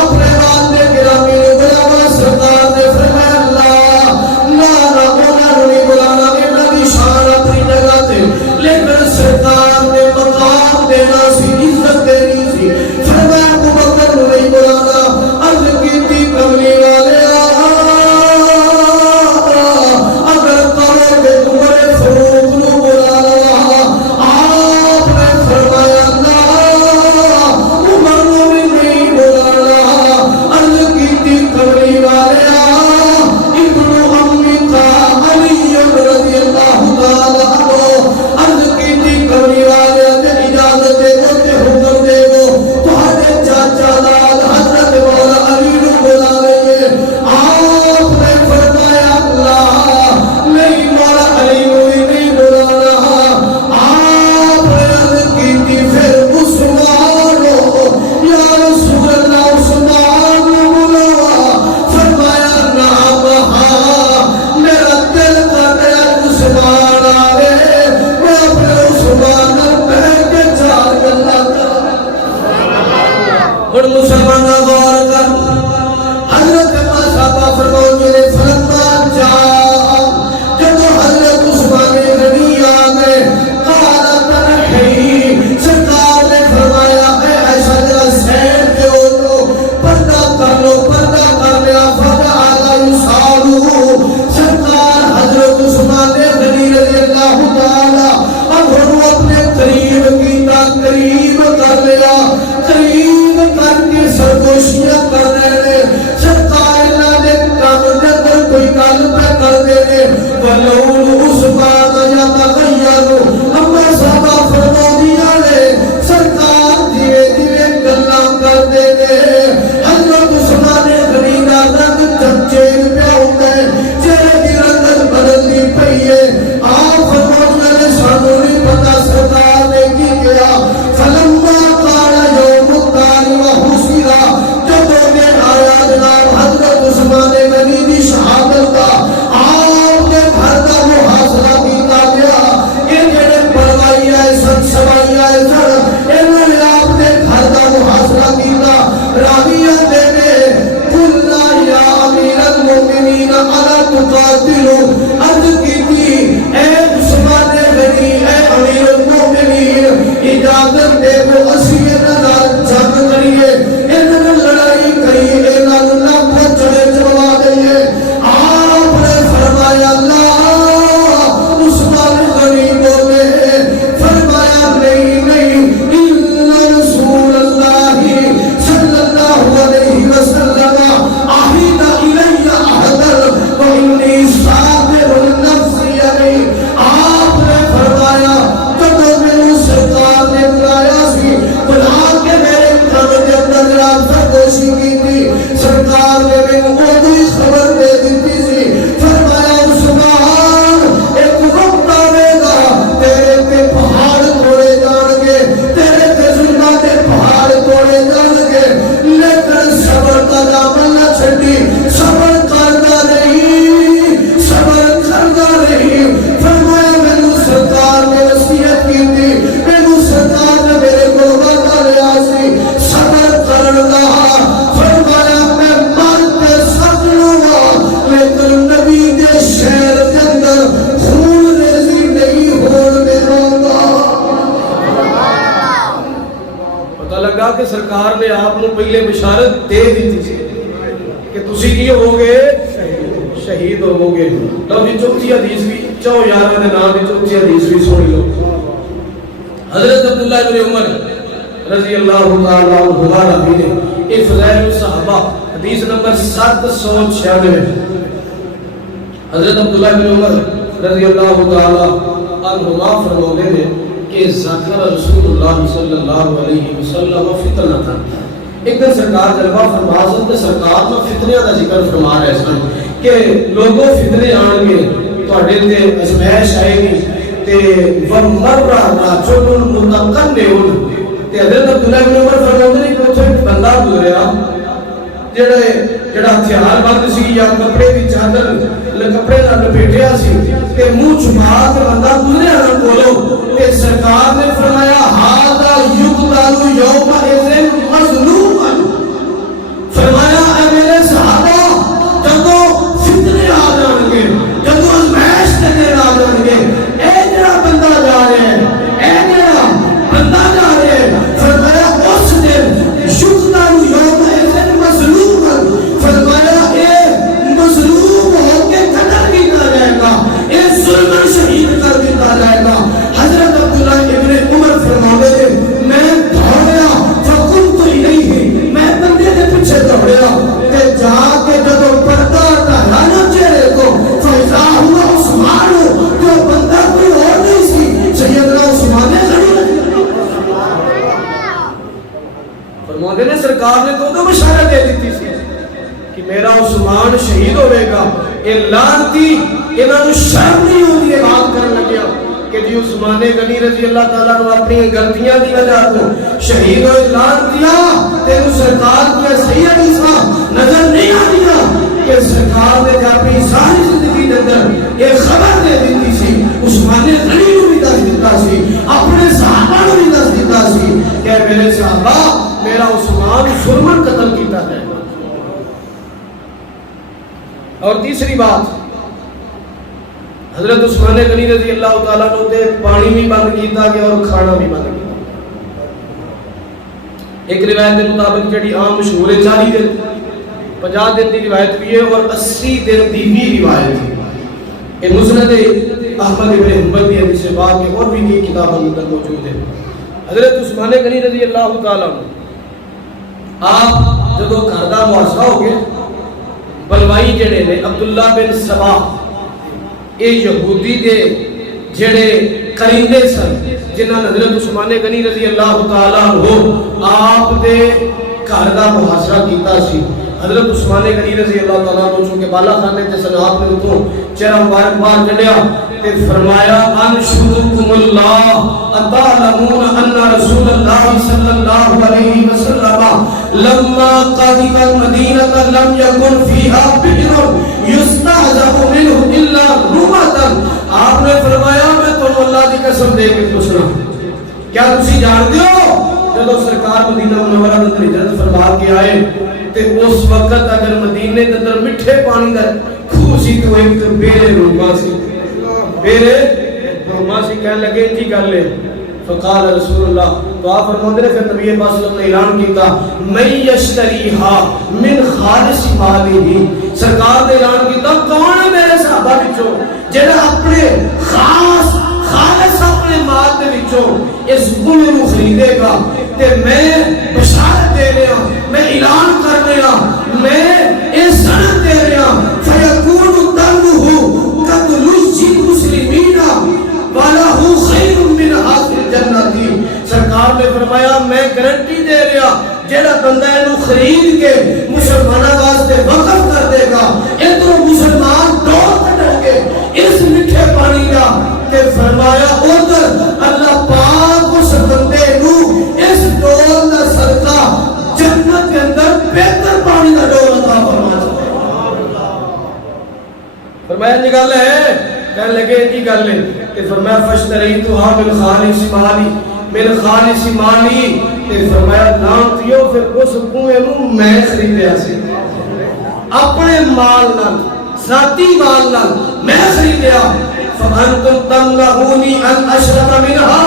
اپنے والد گرامی نو بلاوا سرکار نے فرمایا اللہ نا انہاں نو نہیں بلانا انہاں دی شان اپنی جگہ تے لیکن سرکار نے مقام دینا سی عزت دینی سی فرمایا ابو بکر نو نہیں بلانا عرض کی تھی کملی والے اگر کہو کہ عمر فاروق نو بلانا آپ نے فرمایا اللہ عمر نو بھی نہیں بلانا عرض کی تھی کملی والے ابن امی کا علی رضی اللہ تعالی عنہ عرض کی تھی کملی والے اجازت دے دو تے حکم دے دو تہاڈے چاچا لال حضرت مولا علی نو بلا لئیے آپ نے فرمایا اللہ نہیں مولا علی نو ہی نہیں بلانا آپ نے عرض کی تھی پھر عثمان یا رسول اللہ عثمان نو بلاوا فرمایا نام ہاں میرا دل کرتا ہے عثمان آوے میں اپنے عثمان نال بیٹھ کے چار گلاں کراں ہن مسلمان غور کر حضرت صحابہ فرماتے ہیں فلما جاء جب حضرت عثمان غنی آ گئے قال تنحی سرکار نے فرمایا اے عائشہ ذرا سین پہ اٹھو پردہ کر لو پردہ کر لیا فجعل یصالو سرکار حضرت عثمان غنی رضی اللہ تعالی عنہ اپنے قریب کیتا قریب کر لیا قریب کر کے سرگوشیاں کر رہے سرکار اللہ نے کام دے کوئی گل پہ کر دے ولون عثمان یا تغیر اما صحابہ فرمایا نے سرکار دیوے دیوے گلاں کر دے حضرت عثمان غنی دا رنگ چمچے پہ ہوندا ہے چہرے دی رنگت بدلنی پئی ہے آپ فرمایا نے سانو نہیں پتا سرکار نے کی کیا فلما قال یوم الدار وحسرا جب نے آیا جناب حضرت عثمان غنی دی شہادت کا کہ سرکار نے آپ کو پہلے بشارت دے دیتی تھی کہ تسی کی ہو گے شہید ہو گے. لو جی چوتھی حدیث بھی چاہو یار دے نام دی چوتھی حدیث بھی سن لو. حضرت عبداللہ بن عمر رضی اللہ تعالی عنہما نبی نے یہ فضائل الصحابہ حدیث نمبر 796. حضرت عبداللہ بن عمر رضی اللہ تعالی عنہما فرماتے ہیں کہ ذکر رسول اللہ صلی اللہ علیہ وسلم فتنہ. ایک دن سرکار جلوہ فرما سن سرکار میں فتنے کا ذکر فرما رہے سن کہ لوگوں فتنے آن گے تواڈے تے ازمائش آئے گی تے ومر رجل متقنن تے حضرت عبداللہ بن عمر فرماتے ہیں کہ اوتھے ایک بندہ گزریا جڑا ہتھیار بند سی یا کپڑے دی چادر کپڑے نال لپیٹیا سی تے منہ چھپا کے بندہ گزریا نہ کولو تے سرکار نے فرمایا ھذا یقتل یوم اذن مظلوما. فرمایا اے میرے صحابہ جدوں فتنے آ جان گے جدوں ازمائش تے آ جان گے اے جڑا بندہ جا رہا ہے اے جڑا بندہ جا رہا ہے فرمایا اس دن یقتل یوم اذن مظلوما. فرمایا اے مظلوم ہو کے قتل کیا جائے گا اے ظلم شہید کر دیا جائے گا. حضرت عبداللہ ابن عمر فرماتے ہیں میں دوڑیا فقمت الیہ میں بندے کے پیچھے دوڑیا کہ جا کے جدوں پردہ ہٹایا نا چہرے کو فیضا ہوا عثمان جو بندہ کوئی اور نہیں سی سیدنا عثمان فرماتے ہیں سرکار نے تو بشارت دے دیتی سی کہ میرا عثمان شہید ہوئے گا. اے لعنتی انہاں نوں شرم نہیں ہوندی ہے بات کرن لگیا کہ جی عثمان غنی رضی اللہ تعالیٰ عنہ اپنی غلطیاں دی وجہ تو شہید ہوئے. لعنتیا تینوں سرکار کی صحیح حدیثاں نظر نہیں آندیاں کہ سرکار نے اپنی ساری زندگی دے اندر یہ خبر دے دیتی سی عثمان غنی نوں بھی دس دیتا سی اپنے صحابہ نوں بھی دس دیتا سی کہ میرے صحابہ میرا عثمان ظلمن قتل کیتا جائے گا. اور تیسری بات حضرت عثمان غنی رضی اللہ تعالیٰ عنہ تے پانی بھی بند کیتا گیا اور کھانا بھی بند کیتا. ایک روایت کے مطابق جڑی عام مشہور ہے 40 دن 50 دن دی روایت بھی ہے اور 80 دن دی بھی روایت ہے. یہ مسند احمد ابن حنبل کی حدیث پاک ہے اور بھی یہ کتاب اندر موجود ہے. حضرت عثمان غنی رضی اللہ تعالیٰ عنہ آپ جدوں گھر دا محاصرہ ہو گیا بلوائی جڑے نے عبداللہ بن سبا اے یہودی دے جڑے کرندے سن جنہاں حضرت عثمان غنی رضی اللہ تعالیٰ عنہ آپ دے گھر دا محاصرہ کیتا سی. حضرت عثمان غنی رضی اللہ تعالیٰ عنہ چونکہ بالا خانے تے سنات نے اتوں چہرہ مبارک بار چڑھیا تے فرمایا انشدکم اللہ اتعلمون ان رسول اللہ صلی اللہ علیہ وسلم لما قدم المدینہ لم یکن فیہا بئر یستعذب منہ الا رومتا. آپ نے فرمایا میں تم اللہ کی قسم دے کے پوچھنا کیا تسی جانتے ہو جب سرکار مدینہ منورہ اندر ہجرت فرما کے آئے تے اس وقت اگر مدینے کے اندر میٹھے پانی کا کھو سی تو ایک بیرے روما سی کہنے لگے کی گل ہے. فقال رسول اللہ تو آپ فرماتے ہیں پھر نبی پاک صلی اللہ علیہ وسلم نے اعلان کیتا من یشتریھا من خالص مالہ. سرکار نے اعلان کیتا کون ہے میرے صحابہ وچوں جڑا اپنے خاص خالص اپنے مال دے وچوں اس گل نو خریدے گا تے میں بشارت دے رہا میں اعلان کر رہا میں اس سند دے رہا فیکون دمہ قد لجی مسلمین وَلَهُ خَيْرٌ مِّنْ حَاصِلِ الْجَنَّةِ. سرکار نے فرمایا میں گارنٹی دے رہا جڑا بندہ اینو خرید کے مسلماناں واسطے وقف کر دے گا ادھر مسلمان ڈول کڈن گے اس میٹھے پانی کا تے فرمایا ادھر اللہ پاک اس بندے نو اس ڈول دا صدقہ جنت کے اندر بہتر پانی کا ڈول عطا فرما دے. فرمایا یہ گل ہے کہنے لگے کی گل ہے کہ فرمایا فشتریتھا من خالص مالی تے فرمایا لعنتیو پھر اس کنویں نو میں خریدیا سی اپنے مال نال ذاتی مال نال میں خریدیا. فانتم تمنعونی ان اشرب منها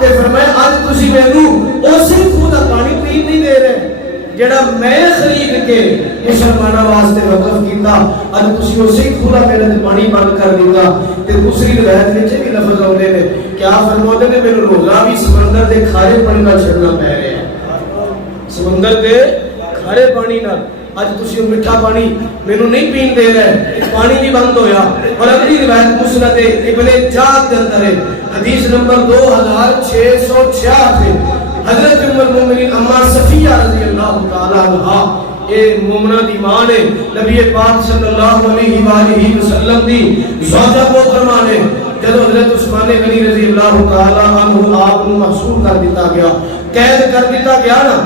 تے فرمایا اج تسی مینوں اسی خود دا پانی پین نہیں دے رہے جڑا میں خرید کے مسلمانوں واسطے وقف کیتا، اج تسی اسی خود دا میرے تے پانی بند کر دیتا۔ تے دوسری روایت وچ بھی لفظ آندے نے کیا فرماتے نے مینوں روزہ بھی سمندر دے کھارے پانی نال چھڑنا پے رہا ہے، سمندر دے کھارے پانی نال۔ اج تسی میٹھا پانی مینوں نہیں پین دے رہے، پانی بھی بند ہویا۔ اور اگلی روایت مسند ابن جاد دے اندر ہے، حدیث نمبر 2666 ہے، حضرت ام المومنین اما صفیہ رضی اللہ تعالی عنہا، اے مومنہ دی ماں نے نبی پاک صلی اللہ علیہ وآلہ وسلم دی زوجہ محترمہ نے جب حضرت عثمان غنی رضی اللہ تعالی عنہ آپ کو محصور کر دیتا گیا، قید کر دیتا گیا نا،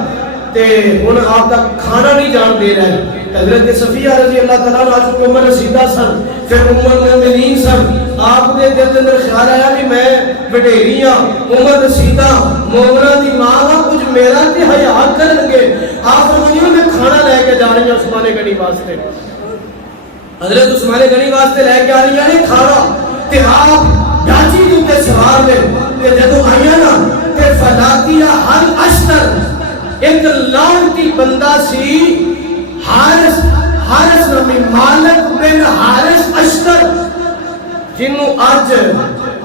تے ہن آپ دا کھانا نہیں جان دے رہے، حضرت صفیہ رضی اللہ تعالیٰ عنہ کو عمر رسیدہ سن، پھر ام المومنین سن، آپ نے دل اندر خیال آیا بھی میں وڈیری ہاں، عمر رسیدہ مومنہ دی ماں کا کچھ میرا تے حیا کرن گے، آپ فرمائیے میں کھانا لے کے جا رہی ہوں عثمان غنی واسطے، حضرت عثمان غنی واسطے لے کے آ رہی ہیں کھانا، تے آپ ڈھانچی دے تے سوار لے، تے جدو آئیاں نا تے فلاقیہ حل اشتر، ایک لعنتی بندہ سی حارث نامی مالک بن حارث اشتر، جنہوں آج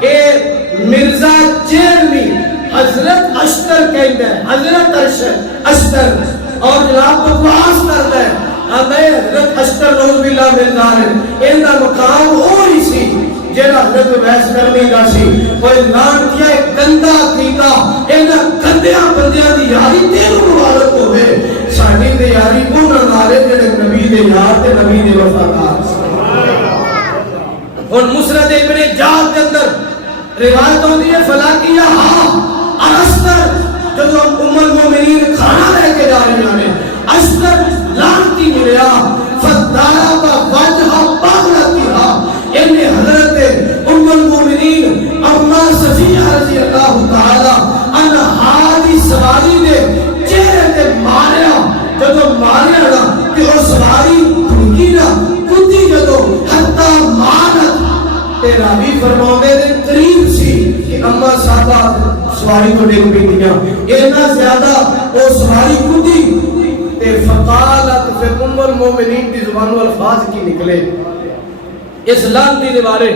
اے مرزا جیلمی حضرت اشتر کہندہ ہے، حضرت اشتر، اور جناب بکواس کرتا ہے آگئے حضرت اشتر نعوذ باللہ من ذالک، ایندہ مقام ہوئی سی جیڑا حضرت ویس کرنی دا سی، وہ اعلان کیا ایک گندہ عقیدہ، ایندہ گندیاں بندیاں دی یاری تینوں مبارک ہوئے، ساڑھی دے یاری انہاں نالے جڑے نبی دے یار تے نبی دے وفادار۔ اور مسند ابن جاد کے اندر روایت ہوتی ہے فلاقیہ اشتر، جب ام المومنین کھانا لے کے جا رہی ہیں اشتر لعنتی ملیا فدارا با وجہ باغلتیہا، یعنی حضرت ام المومنین اما صفیہ رضی اللہ تعالی عنہا دی سواری نے چہرے تے ماریا، جب ماریا نا کہ وہ سواری دھنکی نا کتی جدو حتی مانت، تیرا بھی فرماؤں دے قریب سی کہ اما صاحبہ سواری کو دیکھ بھی دیا، اینا زیادہ وہ سواری کتی تے فقالت پھر ام المومنین کی زبان و الفاظ کی نکلے اس لعنتی دیوارے،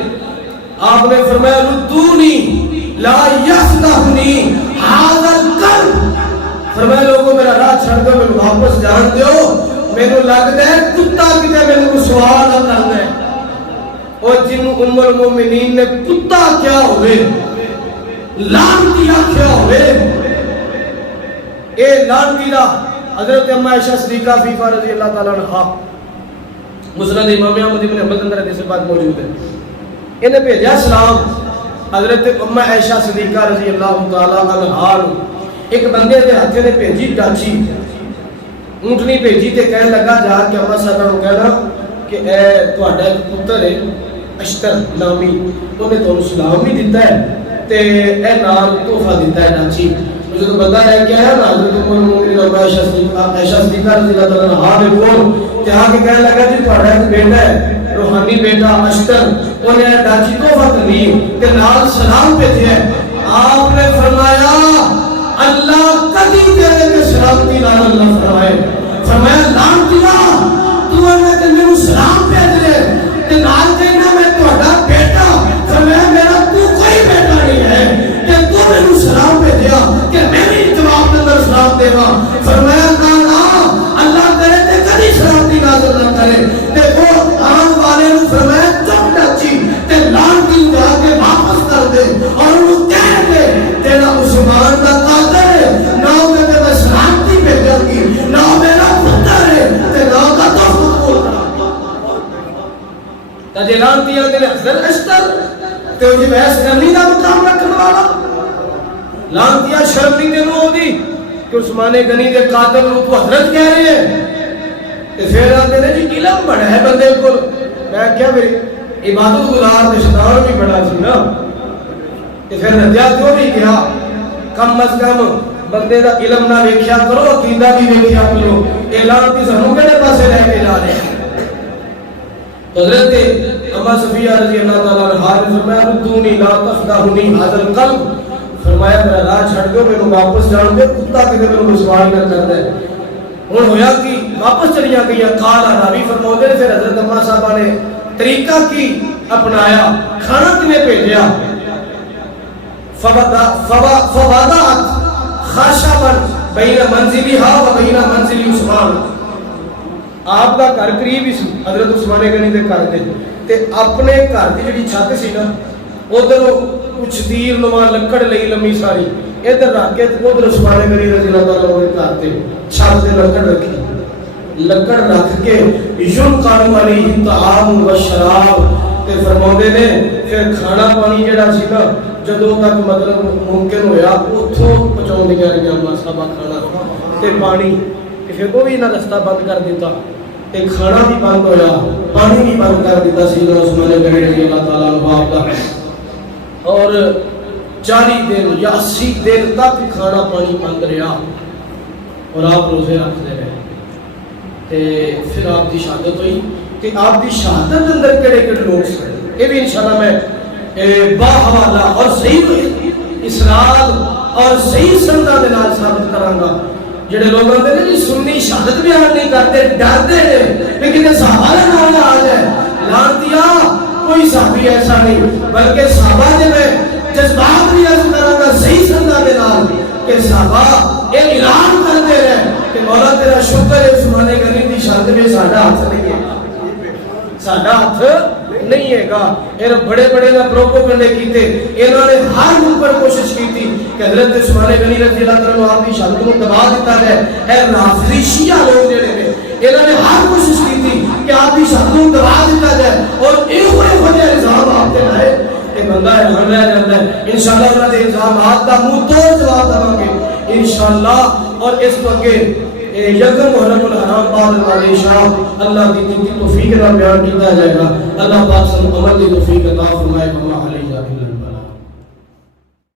آپ نے فرمایا ردونی لا یفتحنی ھذا القلب، فرمایا لوگوں میرا راہ چھڑ دو، میں واپس جان دیو، میں نے لگتا ہے کتا کتے میں نے سوال نہ کرنا ہے، اور جنہوں ام المومنین نے کتا کیا ہوئے لعنتی کیا ہوئے، اے لعنتی دا حضرت اما عائشہ صدیقہ فیفہ رضی اللہ تعالیٰ عنہ، مسند امام احمد بن حنبل اندر حدیث بات موجود ہے، انہیں بھیجا سلام حضرت اما عائشہ صدیقہ رضی اللہ تعالیٰ عنہ، ایک بندے دے ہاتھے نے بھیجی ڈاچی اونٹنی بھیجی تے کہنے لگا جا کے اما صاحبہ کو کہنا کہ اے تہاڈا ایک پتر ہے اشتر نامی، انہیں تو سلام بھی دیتا ہے تے اے نال تحفہ دیتا ہے ڈاچی، مجھے تو بندہ ہے کیا ہے نا حضرت ام المومنین عائشہ صدیقہ رضی اللہ تعالیٰ عنہ کو تے آ کے کہنے لگا جی تہاڈا ایک بیٹا ہے روحانی بیٹا اشتر، انہیں ڈاچی تحفہ دی تے نال سلام بھیجا ہے، آپ نے فرمایا اللہ کدی تیرے کے سلامتی نال اللہ فرمائے، فرمایا لعنتیا تو انہیں تے میرے سلام بھیج لے تے نال کہنا میں تہاڈا بیٹا، فرمایا میرا تو کوئی بیٹا نہیں ہے کہ تو میرے سلام بھیجیا کہ میں بھی جواب اندر سلام دیواں، فرمایا نا اللہ کرے تے کدی سلامتی نازل نہ کرے، تے وہ آن والے نے فرمایا چپ ڈاچی تے لعنتی جا کے واپس کر دے اور انہوں کہہ دے تیرا عثمان دا قادر ہے، نہ میں سلامتی بھیجا گی، نہ میرا پتر ہے تے نہ کا تو تجھے لعنتی آتے نے حضرت اشتر تے وہ جی بحث کرنی دا مقام رکھنے والا، لعنتیاں شرم نہیں دینوں ہو دی کہ عثمان غنی دے قاتل نو تو حضرت کہہ رہے ہیں، تے پھر آتے نے جی علم بڑا ہے بندے کو، میں کیا میری عبادت گزار تے شیطان بھی بڑا سی نا، تے پھر ردیا کیوں بھی گیا، کم از کم بندے دا علم نہ ویکھیا کرو عقیدہ بھی ویکھیا کرو، اے لعنتی سانوں کہڑے پاسے لے کے جا رہے ہیں۔ حضرت اما صفیہ رضی اللہ تعالیٰ عنہ نے فرمایا ردونی لا تخدعونی ھذا القلب فرمایا میرا راہ چھڑ دو، میں واپس جان دے، کتا کدے میں سوال نہ کرتا ہے۔ ہوں ہویا کہ واپس چلیاں گئی، قال راوی فرماؤندے نے پھر حضرت اماں صاحبہ نے طریقہ کی اپنایا، کھانا کنے بھیجیا، فوادات خاشبا بین منزلها و بین منزل عثمان، آپ کا گھر قریب ہی سی حضرت عثمان غنی دے گھر دے، تے اپنے گھر دی جڑی چھت سی نا ادھر کچھ تیر نما لکڑ لئی لمبی ساری ادھر رکھ کے ادھر عثمان غنی رضی اللہ تعالیٰ عنہ گھر تے چھت تے لکڑ رکھی، لکڑ رکھ کے یلقى علیہ الطعام والشراب، تے فرماؤندے نے پھر کھانا پانی جڑا سی نا جدوں تک مطلب ممکن ہویا اتھوں پہنچاؤندیاں رہیاں اماں صاحبہ کھانا تے پانی، پھر وہ بھی انہاں رستہ بند کر دیتا تے کھانا بھی بند ہویا، پانی بھی بند کر دیتا سیدنا عثمان غنی رضی اللہ تعالیٰ عنہ آپ کا، اور 40 دن یا 80 دن تک کھانا پانی بند رہا اور آپ روزے رکھتے رہے، تے پھر آپ کی شہادت ہوئی، تے آپ کی شہادت اندر کڑے کڑے لوگ سن، یہ بھی انشاءاللہ میں باحوالہ اور صحیح اسناد اور صحیح سنداں دے نال ثابت کراں گا۔ جڑے لوگ ہوندے نے جی سنی شہادت بیان نہیں کرتے، ڈرتے ہیں لیکن صحابہ نے نام آ جائے لانتیا، کوئی صحابی ایسا نہیں، بلکہ صحابہ نے میں جذبات بھی عرض کراں گا صحیح سنداں دے نال کہ صحابہ یہ اعلان کرتے رہے کہ مولا تیرا شکر ہے عثمان غنی دی شہادت میں ساڈا ہاتھ نہیں ہے، ساڈا ہاتھ نہیں ہے گا۔ یہ بڑے بڑے نہ پروپیگنڈے کیتے، انہوں نے ہر ممکن کوشش کی تھی کہ حضرت عثمان غنی رضی اللہ تعالیٰ عنہ کی شہادت کو دبا دیتا ہے۔ اے رافضی شیعہ لوگ جڑے نے انہوں نے ہر کوشش کی تھی کہ آپ کی شہادت کو دبا دیتا جائے، اور یہ وجہ الزام آپ کے لائے کہ بندہ حیران رہ جاتا ہے۔ انشاءاللہ انہوں نے الزامات کا منہ توڑ جواب دیں گے انشاءاللہ، اور اس وقت یکم محرم الحرام بعد العلی شاہ اللہ کی توفیق کا بیان کیا جائے گا۔ اللہ پاک سے عمل کی توفیق عطا فرمائے۔